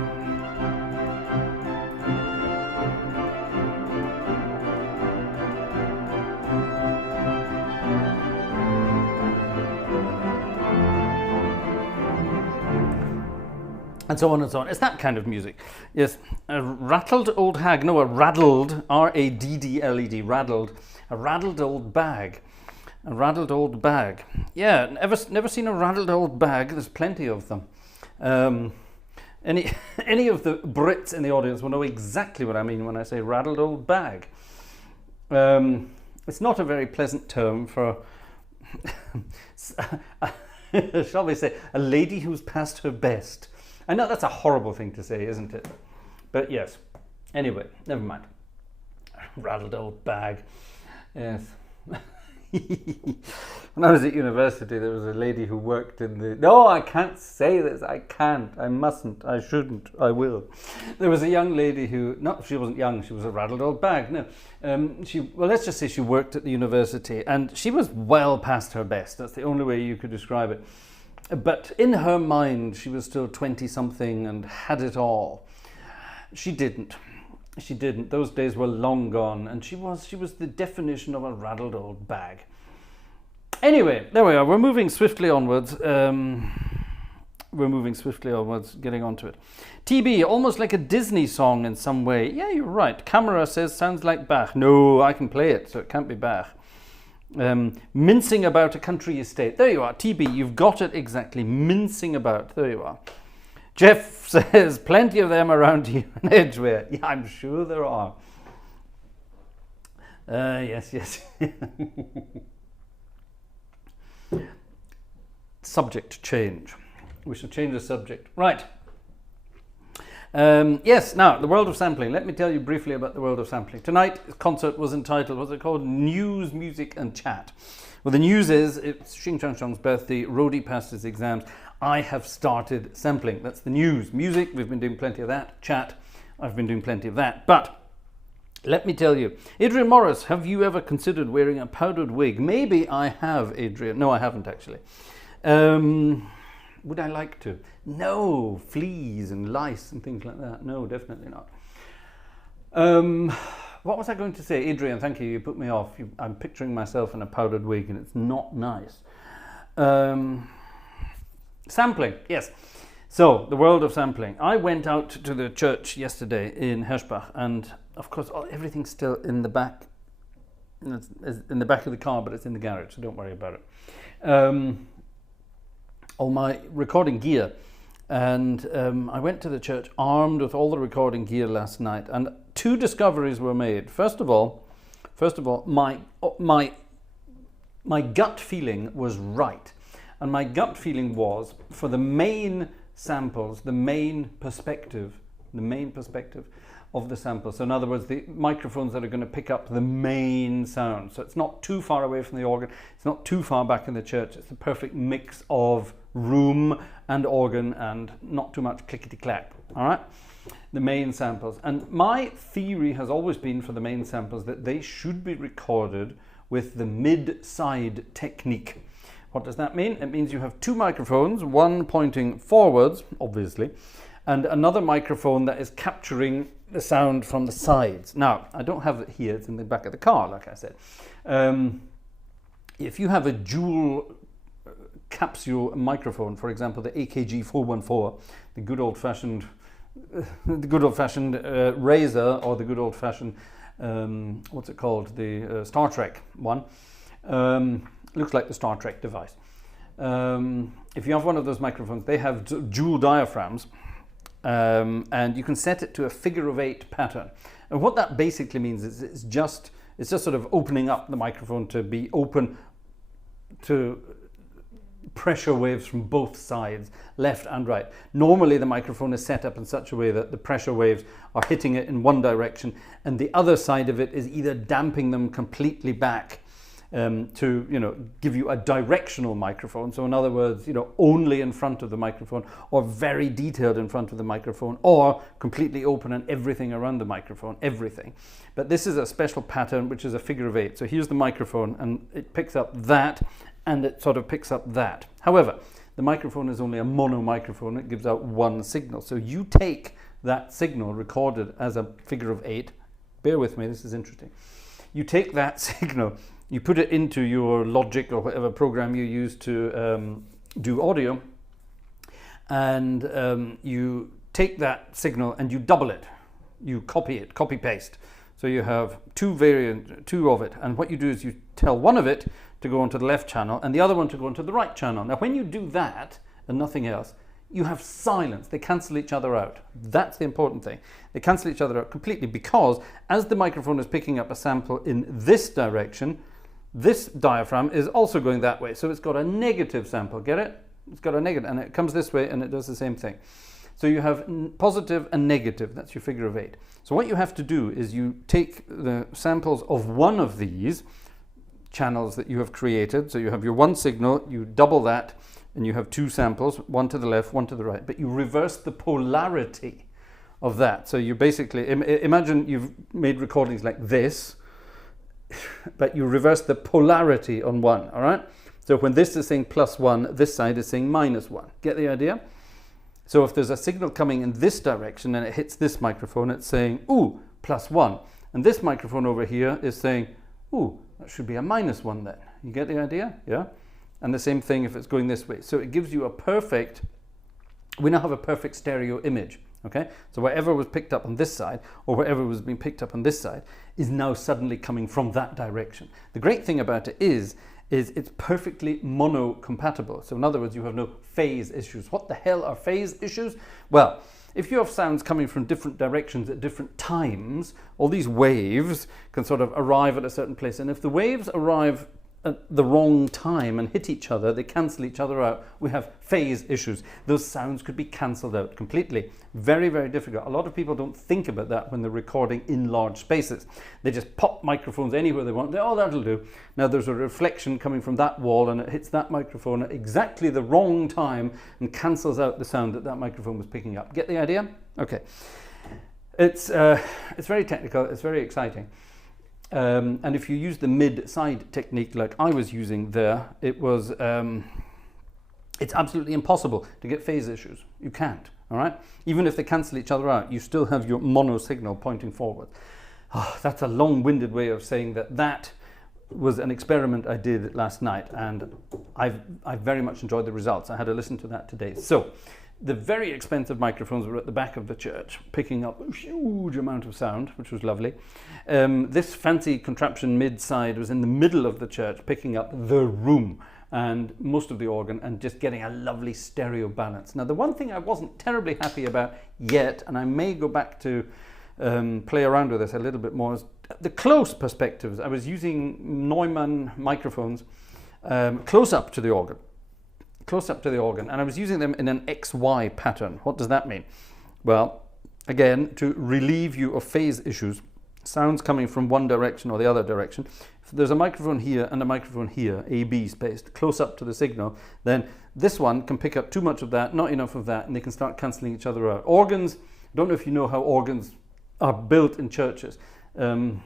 And so on and so on. It's that kind of music. Yes, a rattled old hag. No, a raddled, R-A-D-D-L-E-D, raddled. A raddled old bag. A raddled old bag. Yeah, never seen a raddled old bag. There's plenty of them. Any of the Brits in the audience will know exactly what I mean when I say raddled old bag. It's not a very pleasant term for, shall we say, a lady who's past her best. I know that's a horrible thing to say, isn't it? But yes. Anyway, never mind. Raddled old bag. Yes. When I was at university, there was a lady who worked in the... No, I can't say this. I can't. I mustn't. I shouldn't. I will. There was a young lady who... No, she wasn't young. She was a raddled old bag. No. Well, let's just say she worked at the university, and she was well past her best. That's the only way you could describe it. But in her mind, she was still 20-something and had it all. She didn't. She didn't. Those days were long gone, and she was the definition of a raddled old bag. Anyway, there we are. We're moving swiftly onwards. we're moving swiftly onwards, getting onto it. TB, almost like a Disney song in some way. Yeah, you're right. Camera says sounds like Bach. No, I can play it, so it can't be Bach. Mincing about a country estate. There you are. TB, you've got it exactly. Mincing about. There you are. Jeff says, plenty of them around here in Edgware. Yeah, I'm sure there are. Yes. Subject change. We shall change the subject. Right. Yes, now, the world of sampling. Let me tell you briefly about the world of sampling. Tonight's concert was entitled, what's it called? News, Music and Chat. Well, the news is, it's Xing Chang Chong's birthday, Rodi passed his exams. I have started sampling. That's the news. Music, we've been doing plenty of that. Chat, I've been doing plenty of that. But let me tell you, Adrian Morris, have you ever considered wearing a powdered wig? Maybe I have, Adrian. No, I haven't actually. Would I like to? No, fleas and lice and things like that. No, definitely not. What was I going to say? Adrian, thank you. You put me off. I'm picturing myself in a powdered wig and it's not nice. Sampling, yes. So, the world of sampling. I went out to the church yesterday in Hirschbach, and of course, everything's still in the back. It's in the back of the car, but it's in the garage, so don't worry about it. All my recording gear, and I went to the church armed with all the recording gear last night, and two discoveries were made. First of all, my gut feeling was right. And my gut feeling was, for the main samples, the main perspective of the sample. So in other words, the microphones that are going to pick up the main sound. So it's not too far away from the organ, it's not too far back in the church. It's the perfect mix of room and organ and not too much clickety-clack, all right? The main samples. And my theory has always been for the main samples that they should be recorded with the mid-side technique. What does that mean? It means you have two microphones, one pointing forwards, obviously, and another microphone that is capturing the sound from the sides. Now, I don't have it here, it's in the back of the car, like I said. If you have a dual capsule microphone, for example, the AKG 414, the good old-fashioned Razor, or the good old-fashioned, what's it called, the Star Trek one, looks like the Star Trek device. If you have one of those microphones, they have dual diaphragms, and you can set it to a figure-of-8 pattern. And what that basically means is it's just sort of opening up the microphone to be open to pressure waves from both sides, left and right. Normally the microphone is set up in such a way that the pressure waves are hitting it in one direction, and the other side of it is either damping them completely back to give you a directional microphone. So in other words, only in front of the microphone, or very detailed in front of the microphone, or completely open and everything around the microphone, everything. But this is a special pattern which is a figure-of-8. So here's the microphone, and it picks up that, and it sort of picks up that. However, the microphone is only a mono microphone. It gives out one signal. So you take that signal recorded as a figure-of-8. Bear with me, this is interesting. You take that signal, you put it into your Logic or whatever program you use to do audio, and you take that signal and you double it. You copy it, copy paste. So you have two of it, and what you do is you tell one of it to go onto the left channel and the other one to go onto the right channel. Now when you do that and nothing else, you have silence. They cancel each other out. That's the important thing. They cancel each other out completely, because as the microphone is picking up a sample in this direction, this diaphragm is also going that way. So it's got a negative sample, get it? It's got a negative, and it comes this way and it does the same thing. So you have positive and negative, that's your figure-of-8. So what you have to do is you take the samples of one of these channels that you have created. So you have your one signal, you double that, and you have two samples, one to the left, one to the right, but you reverse the polarity of that. So you basically, imagine you've made recordings like this, but you reverse the polarity on one, all right? So when this is saying +1, this side is saying -1. Get the idea? So if there's a signal coming in this direction and it hits this microphone, it's saying, ooh, +1. And this microphone over here is saying, ooh, that should be a -1 then. You get the idea? Yeah? And the same thing if it's going this way. So it gives you a perfect we now have a perfect stereo image. Okay, so whatever was picked up on this side or whatever was being picked up on this side is now suddenly coming from that direction. The great thing about it is it's perfectly mono compatible. So in other words, you have no phase issues. What the hell are phase issues? Well, if you have sounds coming from different directions at different times, all these waves can sort of arrive at a certain place. And if the waves arrive at the wrong time and hit each other, they cancel each other out, we have phase issues. Those sounds could be cancelled out completely. Very, very difficult. A lot of people don't think about that when they're recording in large spaces. They just pop microphones anywhere they want. Oh, that'll do. Now there's a reflection coming from that wall and it hits that microphone at exactly the wrong time and cancels out the sound that that microphone was picking up. Get the idea? Okay. It's very technical. It's very exciting. And if you use the mid-side technique like I was using there, it's absolutely impossible to get phase issues. You can't, all right? Even if they cancel each other out, you still have your mono signal pointing forward. Oh, that's a long-winded way of saying that that was an experiment I did last night, and I've very much enjoyed the results. I had to listen to that today. So the very expensive microphones were at the back of the church, picking up a huge amount of sound, which was lovely. This fancy contraption mid-side was in the middle of the church, picking up the room and most of the organ and just getting a lovely stereo balance. Now, the one thing I wasn't terribly happy about yet, and I may go back to play around with this a little bit more, is the close perspectives. I was using Neumann microphones close up to the organ. And I was using them in an XY pattern. What does that mean? Well, again, to relieve you of phase issues, sounds coming from one direction or the other direction. If there's a microphone here and a microphone here, AB spaced, close up to the signal, then this one can pick up too much of that, not enough of that, and they can start cancelling each other out. Organs, I don't know if you know how organs are built in churches. Let's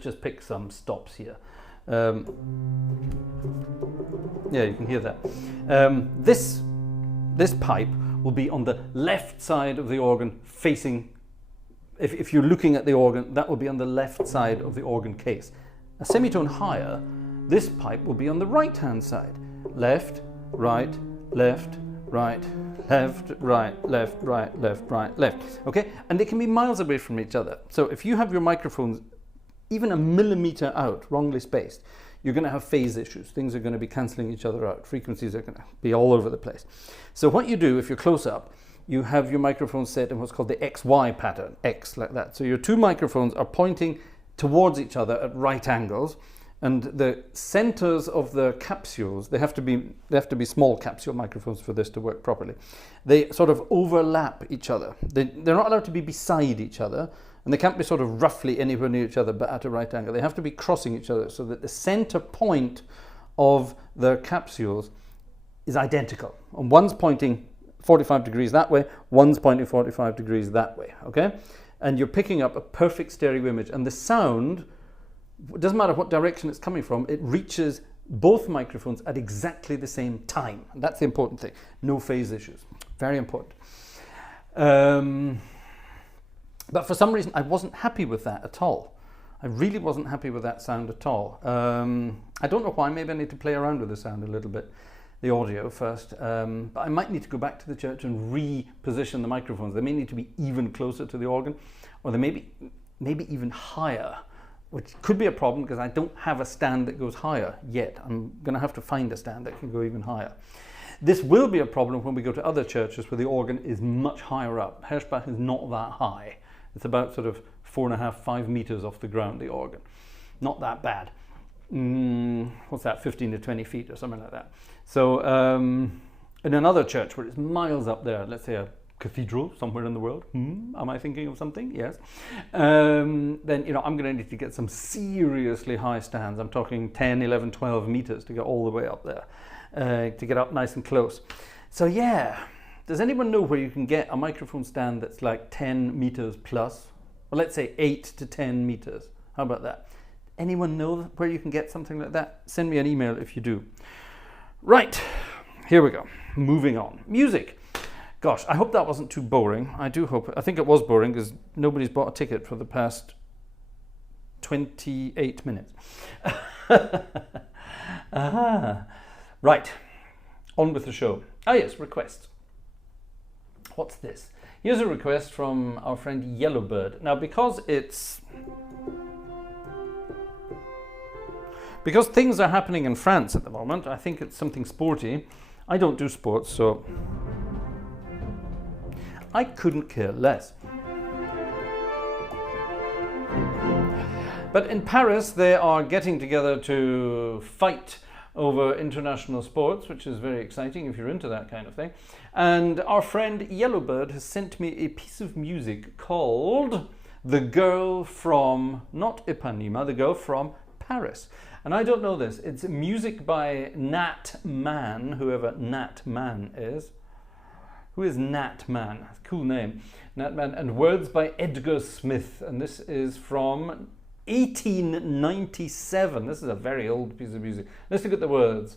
just pick some stops here. Yeah, you can hear that. This pipe will be on the left side of the organ facing, if you're looking at the organ, that will be on the left side of the organ case. A semitone higher, this pipe will be on the right-hand side. Left, right, left, right, left, right, left, right, left, right, left. Okay, and they can be miles away from each other. So if you have your microphones even a millimeter out, wrongly spaced, you're going to have phase issues. Things are going to be cancelling each other out. Frequencies are going to be all over the place. So what you do, if you're close up, you have your microphone set in what's called the XY pattern, X like that. So your two microphones are pointing towards each other at right angles, and the centers of the capsules, they have to be small capsule microphones for this to work properly. They sort of overlap each other. They're not allowed to be beside each other, and they can't be sort of roughly anywhere near each other but at a right angle. They have to be crossing each other so that the center point of the capsules is identical. And one's pointing 45 degrees that way, one's pointing 45 degrees that way, okay? And you're picking up a perfect stereo image, and the sound, it doesn't matter what direction it's coming from, it reaches both microphones at exactly the same time. And that's the important thing. No phase issues. Very important. But for some reason, I wasn't happy with that at all. I really wasn't happy with that sound at all. I don't know why. Maybe I need to play around with the sound a little bit, the audio first. But I might need to go back to the church and reposition the microphones. They may need to be even closer to the organ, or they may be even higher, which could be a problem because I don't have a stand that goes higher yet. I'm going to have to find a stand that can go even higher. This will be a problem when we go to other churches where the organ is much higher up. Hirschbach is not that high. It's about sort of 4.5, 5 meters off the ground, the organ. Not that bad. What's that, 15 to 20 feet or something like that. So in another church where it's miles up there, let's say a cathedral somewhere in the world, am I thinking of something? Yes. Then, I'm going to need to get some seriously high stands. I'm talking 10, 11, 12 meters to get all the way up there, to get up nice and close. So yeah. Does anyone know where you can get a microphone stand that's like 10 meters plus? Well, let's say 8 to 10 meters. How about that? Anyone know where you can get something like that? Send me an email if you do. Right, here we go. Moving on. Music. Gosh, I hope that wasn't too boring. I think it was boring because nobody's bought a ticket for the past 28 minutes. Right, on with the show. Ah yes, requests. What's this? Here's a request from our friend Yellowbird. Now, because things are happening in France at the moment, I think it's something sporty. I don't do sports, so I couldn't care less. But in Paris, they are getting together to fight over international sports, which is very exciting if you're into that kind of thing. And our friend Yellowbird has sent me a piece of music called The Girl from, not Ipanema, The Girl from Paris. And I don't know this. It's music by Nat Man, whoever Nat Man is. Who is Nat Man? Cool name. Nat Man. And words by Edgar Smith. And this is from 1897. This is a very old piece of music. Let's look at the words.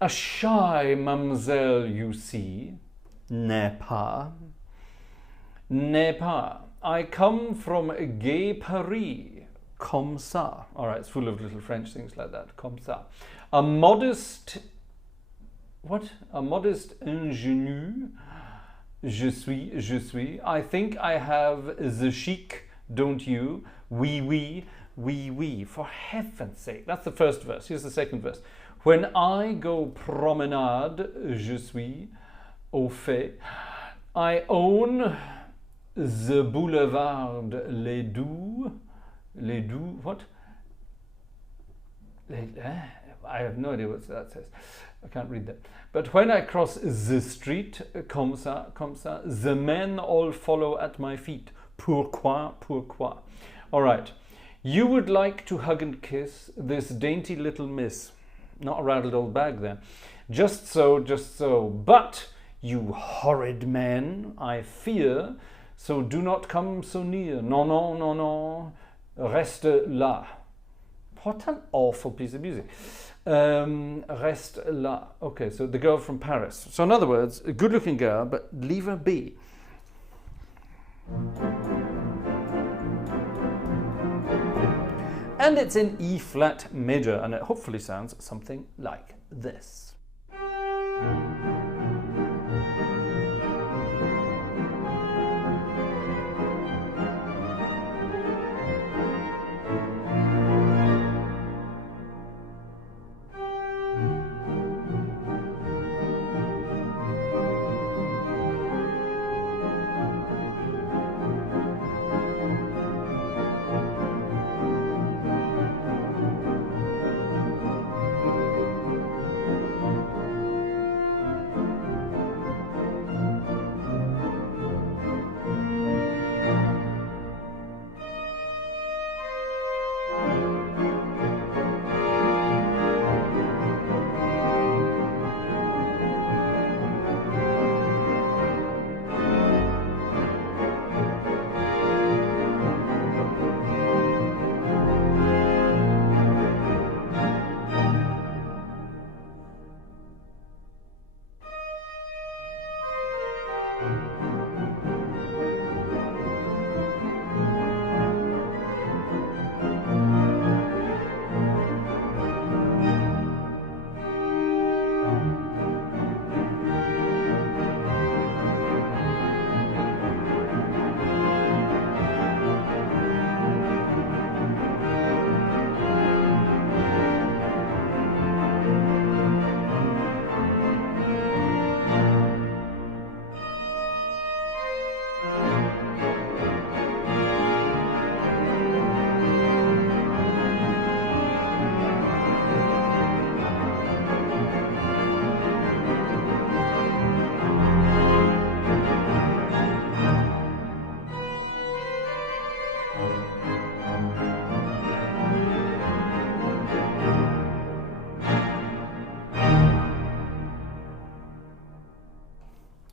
A shy mademoiselle you see, n'est pas. N'est pas. I come from gay Paris, comme ça. All right, it's full of little French things like that, comme ça. A modest, what? A modest ingénue, je suis. I think I have the chic, don't you? Oui, oui, oui, oui. For heaven's sake. That's the first verse. Here's the second verse. When I go promenade, je suis au fait. I own the boulevard Les Doux. Les Doux, what? I have no idea what that says. I can't read that. But when I cross the street, comme ça, the men all follow at my feet. Pourquoi, pourquoi? All right. You would like to hug and kiss this dainty little miss. Not a raddled old bag there. Just so, just so. But, you horrid men, I fear, so do not come so near. Non, non, non, non. Reste là. What an awful piece of music. Reste là. Okay, so the girl from Paris. So in other words, a good-looking girl, but leave her be. And it's in E-flat major, and it hopefully sounds something like this.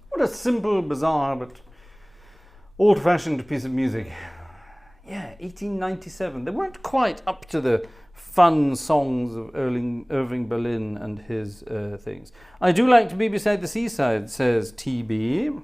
What a simple, bizarre, but old-fashioned piece of music. Yeah, 1897. They weren't quite up to the fun songs of Irving Berlin and his things. I do like to be beside the seaside, says TB.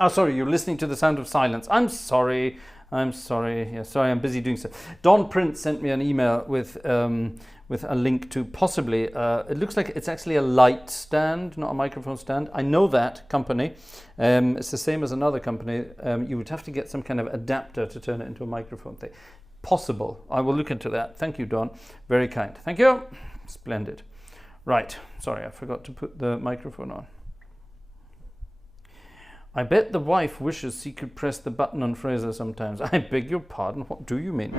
Oh, sorry, you're listening to the sound of silence. I'm sorry. I'm sorry. Yeah, sorry, I'm busy doing so. Don Prince sent me an email with a link to possibly, it looks like it's actually a light stand, not a microphone stand. I know that company. It's the same as another company. You would have to get some kind of adapter to turn it into a microphone thing. Possible. I will look into that. Thank you, Don. Very kind. Thank you. Splendid. Right. Sorry, I forgot to put the microphone on. I bet the wife wishes she could press the button on Fraser sometimes. I beg your pardon, what do you mean?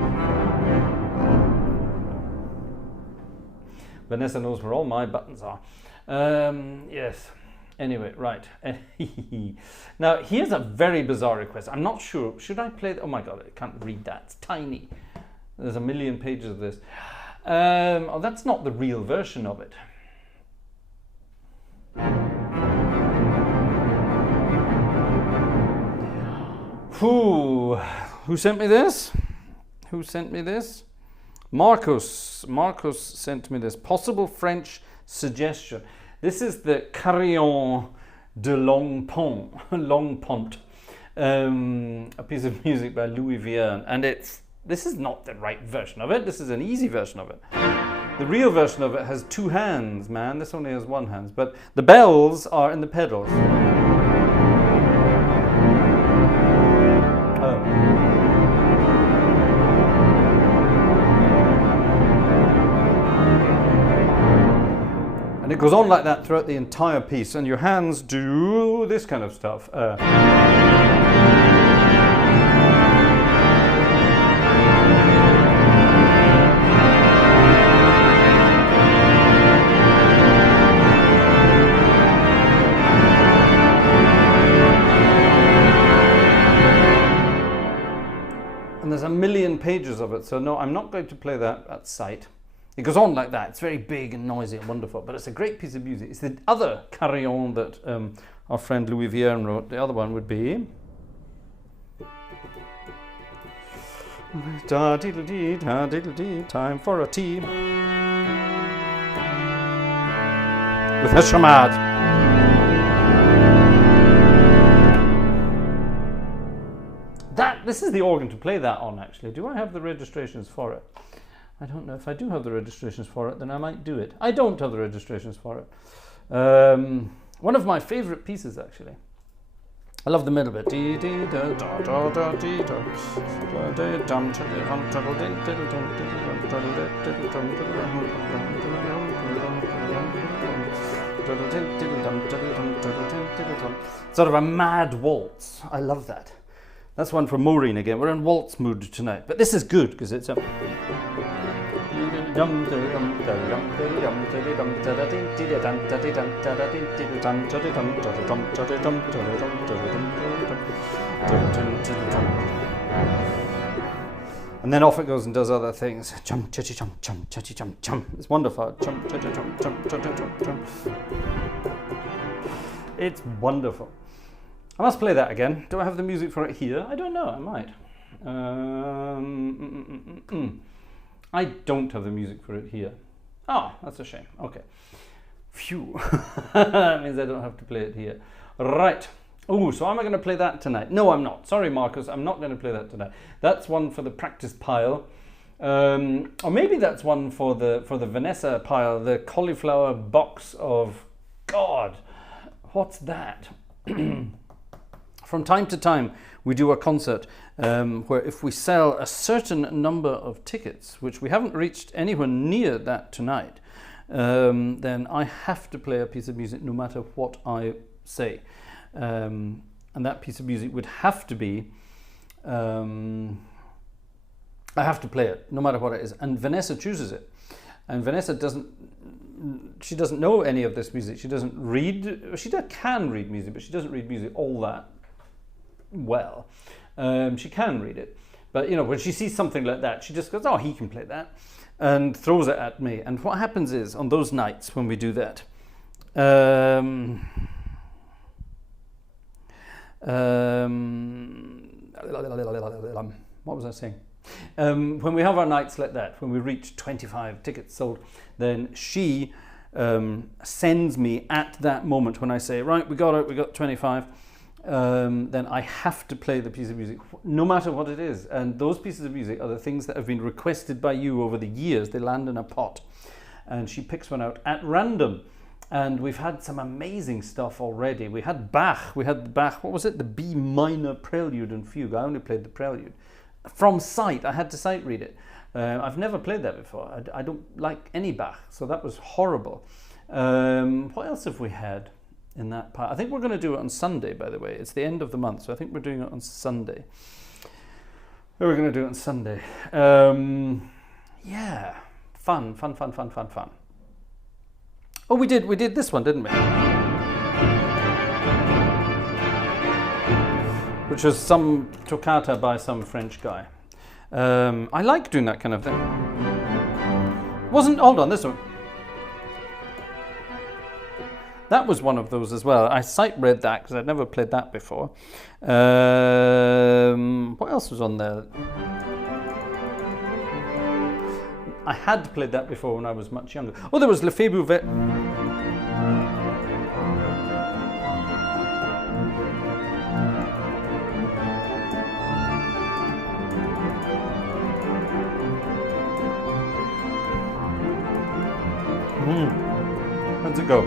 Vanessa knows where all my buttons are. Yes. Anyway, right. Now, here's a very bizarre request. I'm not sure. Should I play? Oh my God, I can't read that. It's tiny. There's a million pages of this. Oh, that's not the real version of it. Who sent me this? Who sent me this? Marcus sent me this. Possible French suggestion. This is the Carillon de Longpont, a piece of music by Louis Vierne, and this is not the right version of it. This is an easy version of it. The real version of it has two hands, man. This only has one hand, but the bells are in the pedals. And it goes on like that throughout the entire piece, and your hands do this kind of stuff. And there's a million pages of it, so no, I'm not going to play that at sight. It goes on like that. It's very big and noisy and wonderful, but it's a great piece of music. It's the other carillon that our friend Louis Vierne wrote. The other one would be... Da diddle dee, da diddle dee, time for a tea. With a chamade. This is the organ to play that on, actually. Do I have the registrations for it? I don't know. If I do have the registrations for it, then I might do it. I don't have the registrations for it. One of my favorite pieces, actually. I love the middle bit. Sort of a mad waltz. I love that. That's one for Maureen again. We're in waltz mood tonight. But this is good because it's a... And then off it goes and does other things. Jump, chitty, jump, jump, chitty, jump, jump. It's wonderful. Jump, chitty, jump, jump, chitty, jump, jump. It's wonderful. I must play that again. Do I have the music for it here? I don't know. I might. I don't have the music for it here. Oh, that's a shame. Okay. Phew. That means I don't have to play it here. Right. Oh, so am I going to play that tonight? No, I'm not. Sorry, Marcus. I'm not going to play that tonight. That's one for the practice pile. Or maybe that's one for the Vanessa pile, the cauliflower box of... God, what's that? From time to time, we do a concert where if we sell a certain number of tickets, which we haven't reached anywhere near that tonight, then I have to play a piece of music no matter what I say. And that piece of music would have to be, I have to play it no matter what it is. And Vanessa chooses it. And Vanessa doesn't know any of this music. She doesn't read, she can read music, but she doesn't read music all that well. She can read it, but you know, when she sees something like that, she just goes, oh, he can play that, and throws it at me. And what happens is, on those nights when we do that, what was I saying? When we have our nights like that, when we reach 25 tickets sold, then she sends me at that moment when I say, right, we got it, we got 25, then I have to play the piece of music, no matter what it is. And those pieces of music are the things that have been requested by you over the years. They land in a pot, and she picks one out at random. And we've had some amazing stuff already. We had Bach, what was it? The B minor Prelude and Fugue. I only played the Prelude. From sight, I had to sight read it. I've never played that before. I don't like any Bach, so that was horrible. What else have we had in that part? I think we're going to do it on Sunday, by the way. It's the end of the month, so I think we're doing it on Sunday. We're going to do it on Sunday. Yeah, fun. Oh, we did this one, didn't we? Which was some toccata by some French guy. I like doing that kind of thing. Hold on, this one. That was one of those as well. I sight read that because I'd never played that before. What else was on there? I had played that before when I was much younger. Oh, there was Le Fébouvet. How's it go?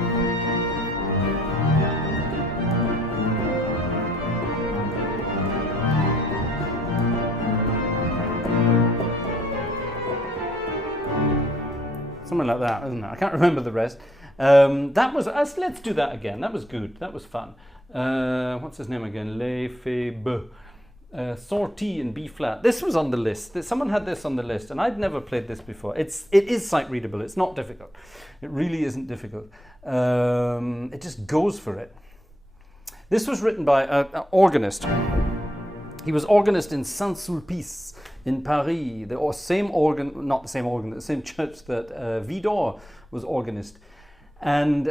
Something like that, isn't it? I can't remember the rest. That was let's do that again. That was good. That was fun. What's his name again? Le Fébouvet. Sortie in B flat. This was on the list. Someone had this on the list, and I'd never played this before. It is sight readable. It's not difficult. It really isn't difficult. It just goes for it. This was written by an organist. He was organist in Saint-Sulpice in Paris. The same church that Vidor was organist. And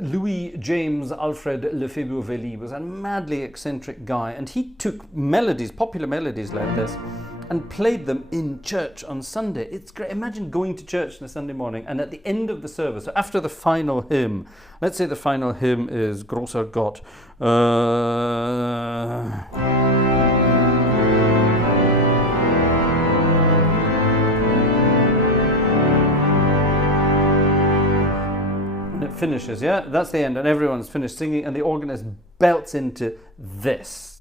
Louis James Alfred Lefebvre-Velly was a madly eccentric guy, and he took melodies, popular melodies like this, and played them in church on Sunday. It's great. Imagine going to church on a Sunday morning, and at the end of the service, so after the final hymn, let's say the final hymn is Großer Gott. Finishes, yeah? That's the end, and everyone's finished singing, and the organist belts into this.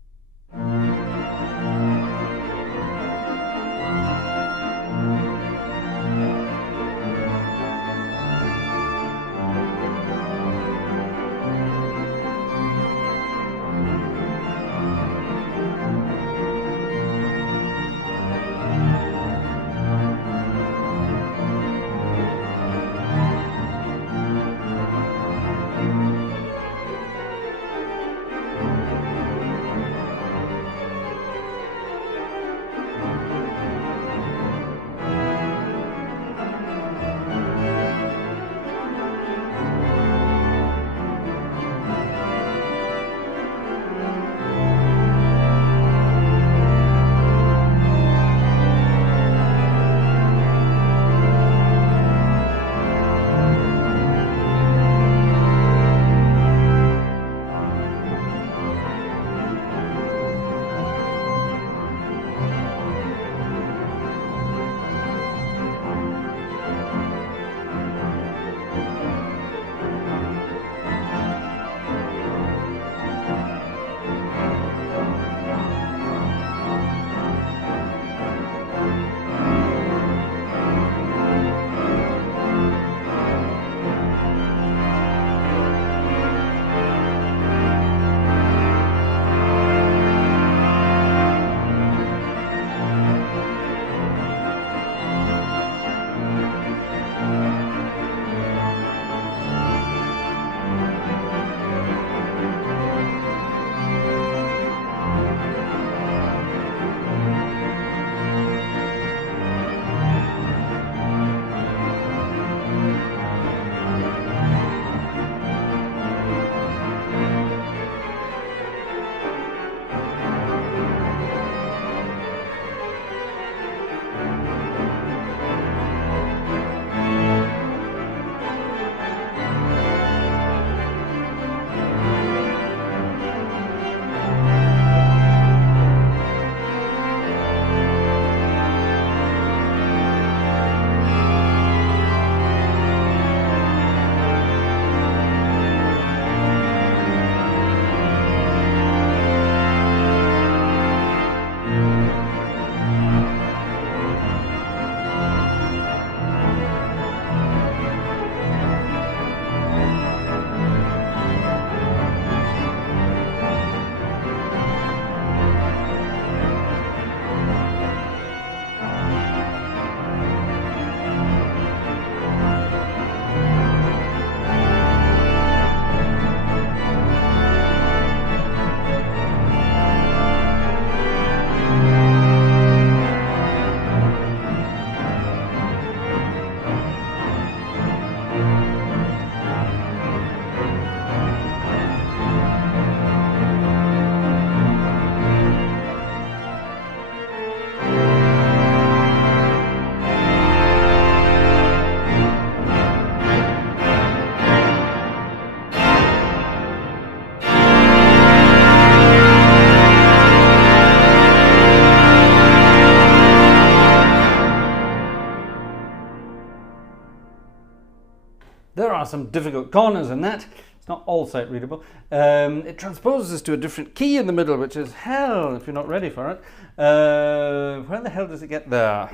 are some difficult corners in that. It's not all sight readable. It transposes to a different key in the middle, which is hell if you're not ready for it. Where the hell does it get there?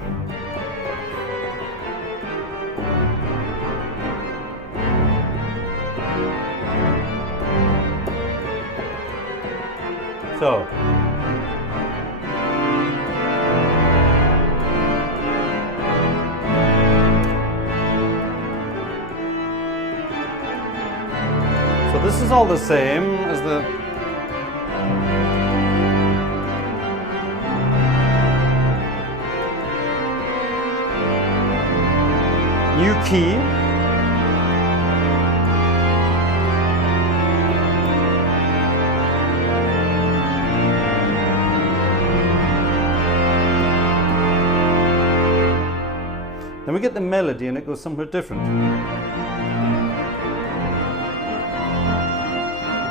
So. This is all the same as the new key. Then we get the melody and it goes somewhere different.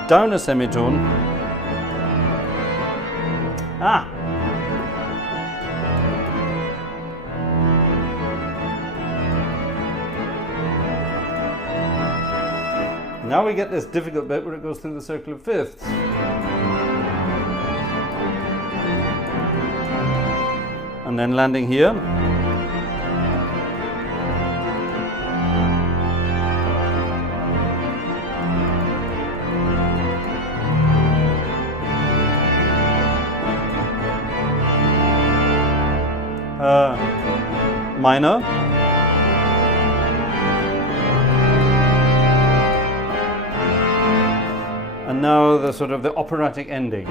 Down a semitone. Ah! Now we get this difficult bit where it goes through the circle of fifths. And then landing here. Minor. And now the sort of the operatic ending.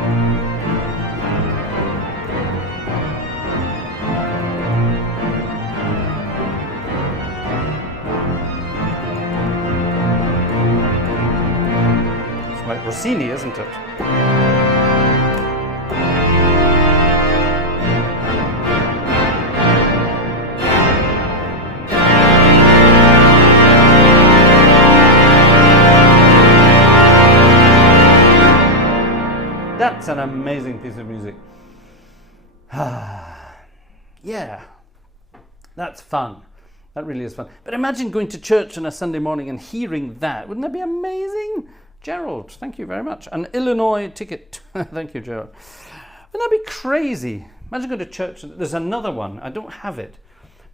It's like Rossini, isn't it? That's an amazing piece of music. Yeah, that's fun. That really is fun. But imagine going to church on a Sunday morning and hearing that. Wouldn't that be amazing? Gerald, thank you very much. An Illinois ticket. Thank you, Gerald. Wouldn't that be crazy? Imagine going to church. There's another one. I don't have it.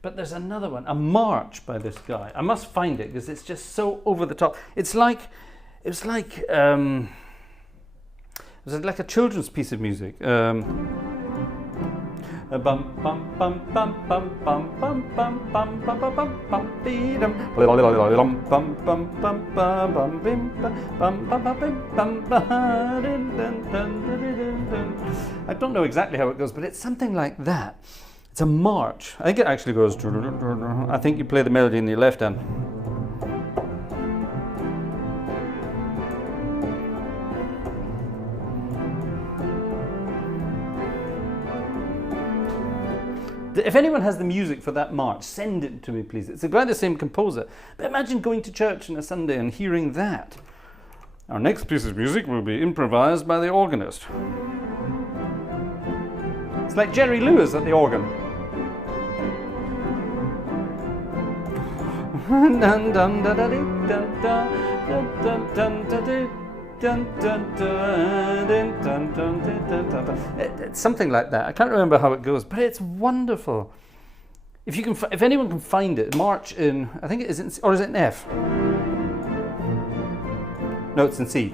But there's another one. A march by this guy. I must find it because it's just so over the top. It's like a children's piece of music. I don't know exactly how it goes, but it's something like that. It's a march. I think it actually goes. I think you play the melody in your left hand. If anyone has the music for that march, send it to me, please. It's by the same composer. But imagine going to church on a Sunday and hearing that. Our next piece of music will be improvised by the organist. It's like Jerry Lewis at the organ. It's something like that. I can't remember how it goes, but it's wonderful. If anyone can find it, march in. I think it is in, or is it in F? No, it's in C.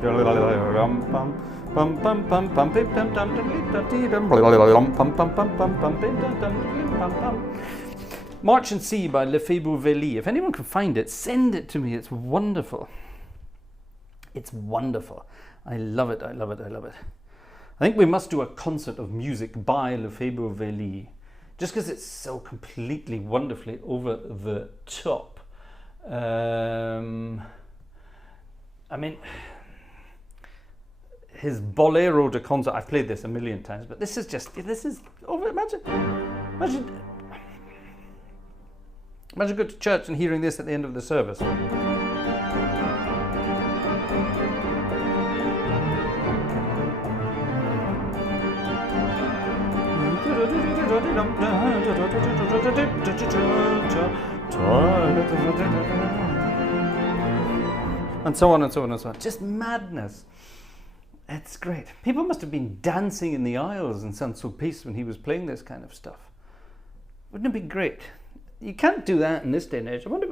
March in C by Ludwig-Erhard-Allee. If anyone can find it, send it to me. It's wonderful. It's wonderful. I love it. I love it. I love it. I think we must do a concert of music by Ludwig-Erhard-Allee, just because it's so completely wonderfully over the top. I mean, his Bolero de Concert. I've played this a million times, but this is over. Imagine going to church and hearing this at the end of the service. and so on and so on and so on. Just madness. It's great. People must have been dancing in the aisles in Saint-Sulpice when he was playing this kind of stuff. Wouldn't it be great? You can't do that in this day and age. I wonder.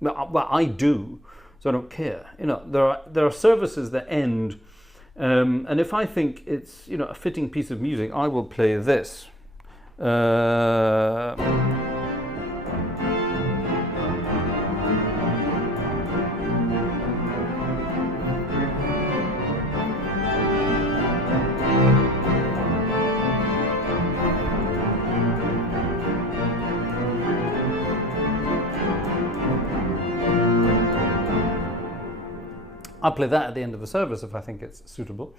Well, I do, so I don't care. You know, there are services that end, and if I think it's, you know, a fitting piece of music, I will play this. I'll play that at the end of the service if I think it's suitable.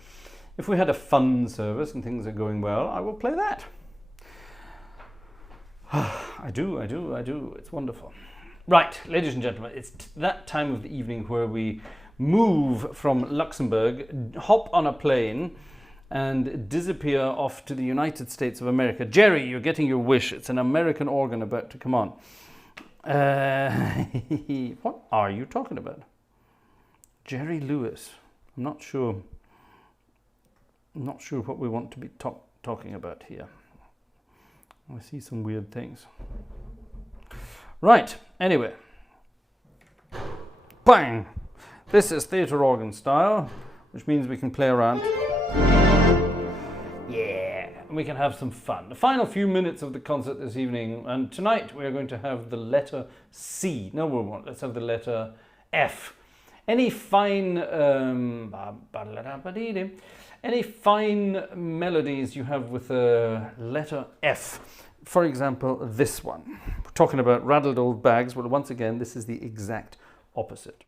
If we had a fun service and things are going well, I will play that. I do. It's wonderful. Right, ladies and gentlemen, it's that time of the evening where we move from Luxembourg, hop on a plane, and disappear off to the United States of America. Jerry, you're getting your wish. It's an American organ about to come on. What are you talking about? Jerry Lewis. I'm not sure what we want to be talking about here. I see some weird things. Right, anyway. Bang! This is theatre organ style, which means we can play around. Yeah, and we can have some fun. The final few minutes of the concert this evening, and tonight we are going to have the letter C. No, we won't. Let's have the letter F. Any fine melodies you have with the letter F. For example, this one. We're talking about raddled old bags. Well, once again, this is the exact opposite.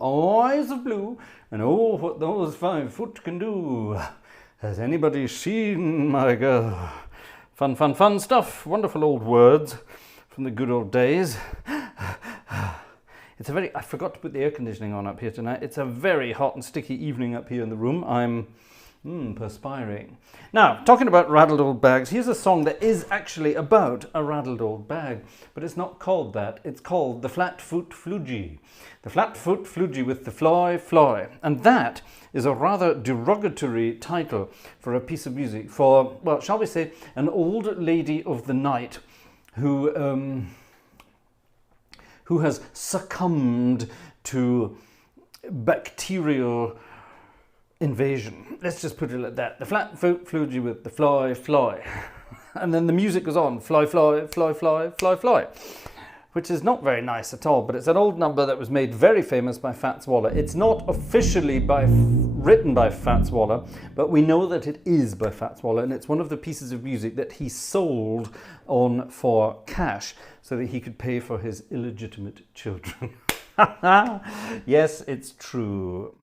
Eyes of blue, and oh, what those 5 foot can do. Has anybody seen my girl? Fun, fun, fun stuff. Wonderful old words from the good old days. It's a very, I forgot to put the air conditioning on up here tonight. It's a very hot and sticky evening up here in the room. I'm perspiring. Now, talking about raddled old bags, here's a song that is actually about a raddled old bag, but it's not called that. It's called The Flatfoot Floogie. The Flatfoot Floogie with the Fly. And that is a rather derogatory title for a piece of music for, well, shall we say, an old lady of the night who has succumbed to bacterial invasion. Let's just put it like that. The Flatfoot Floogie with the Fly. And then the music goes on, fly, which is not very nice at all, but it's an old number that was made very famous by Fats Waller. It's not officially written by Fats Waller, but we know that it is by Fats Waller, and it's one of the pieces of music that he sold on for cash so that he could pay for his illegitimate children. Yes, it's true.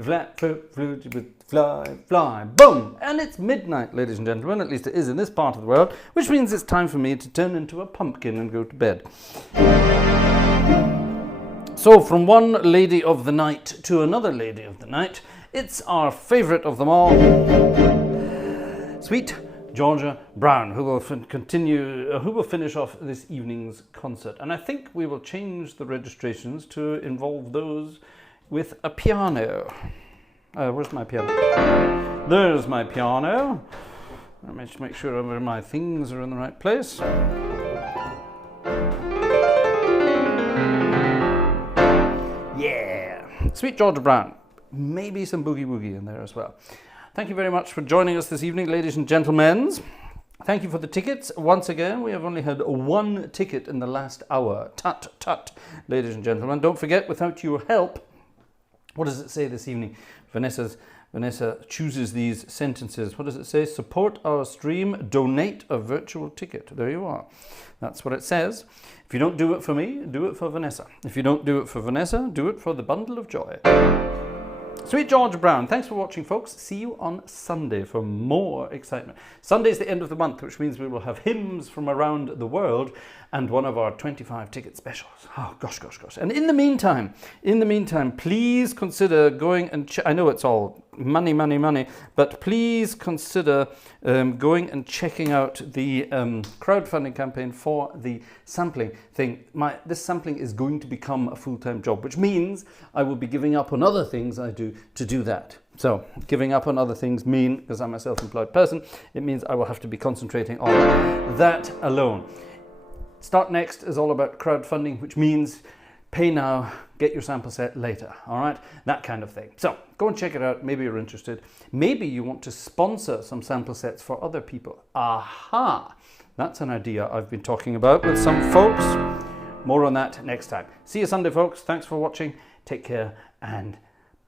Flatfoot Floogie with fly, boom! And it's midnight, ladies and gentlemen, at least it is in this part of the world, which means it's time for me to turn into a pumpkin and go to bed. So, from one lady of the night to another lady of the night, it's our favourite of them all, Sweet Georgia Brown, who will finish off this evening's concert. And I think we will change the registrations to involve those with a piano. Where's my piano? There's my piano. Let me just make sure my things are in the right place. Sweet Georgia Brown. Maybe some boogie woogie in there as well. Thank you very much for joining us this evening, ladies and gentlemen. Thank you for the tickets. Once again, we have only had one ticket in the last hour. Tut, tut, ladies and gentlemen. Don't forget, without your help, what does it say this evening? Vanessa chooses these sentences. What does it say? Support our stream, donate a virtual ticket. There you are. That's what it says. If you don't do it for me, do it for Vanessa. If you don't do it for Vanessa, do it for the bundle of joy. Sweet George Brown, thanks for watching, folks. See you on Sunday for more excitement. Sunday's the end of the month, which means we will have hymns from around the world and one of our 25 ticket specials. Oh, gosh. And in the meantime, please consider going and I know it's all money, but please consider going and checking out the crowdfunding campaign for the sampling thing. This sampling is going to become a full-time job, which means I will be giving up on other things I do to do that. So giving up on other things because I'm a self-employed person, it means I will have to be concentrating on that alone. Start Next is all about crowdfunding, which means pay now, get your sample set later, all right? That kind of thing. So go and check it out. Maybe you're interested. Maybe you want to sponsor some sample sets for other people. Aha! That's an idea I've been talking about with some folks. More on that next time. See you Sunday, folks. Thanks for watching. Take care and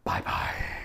bye-bye.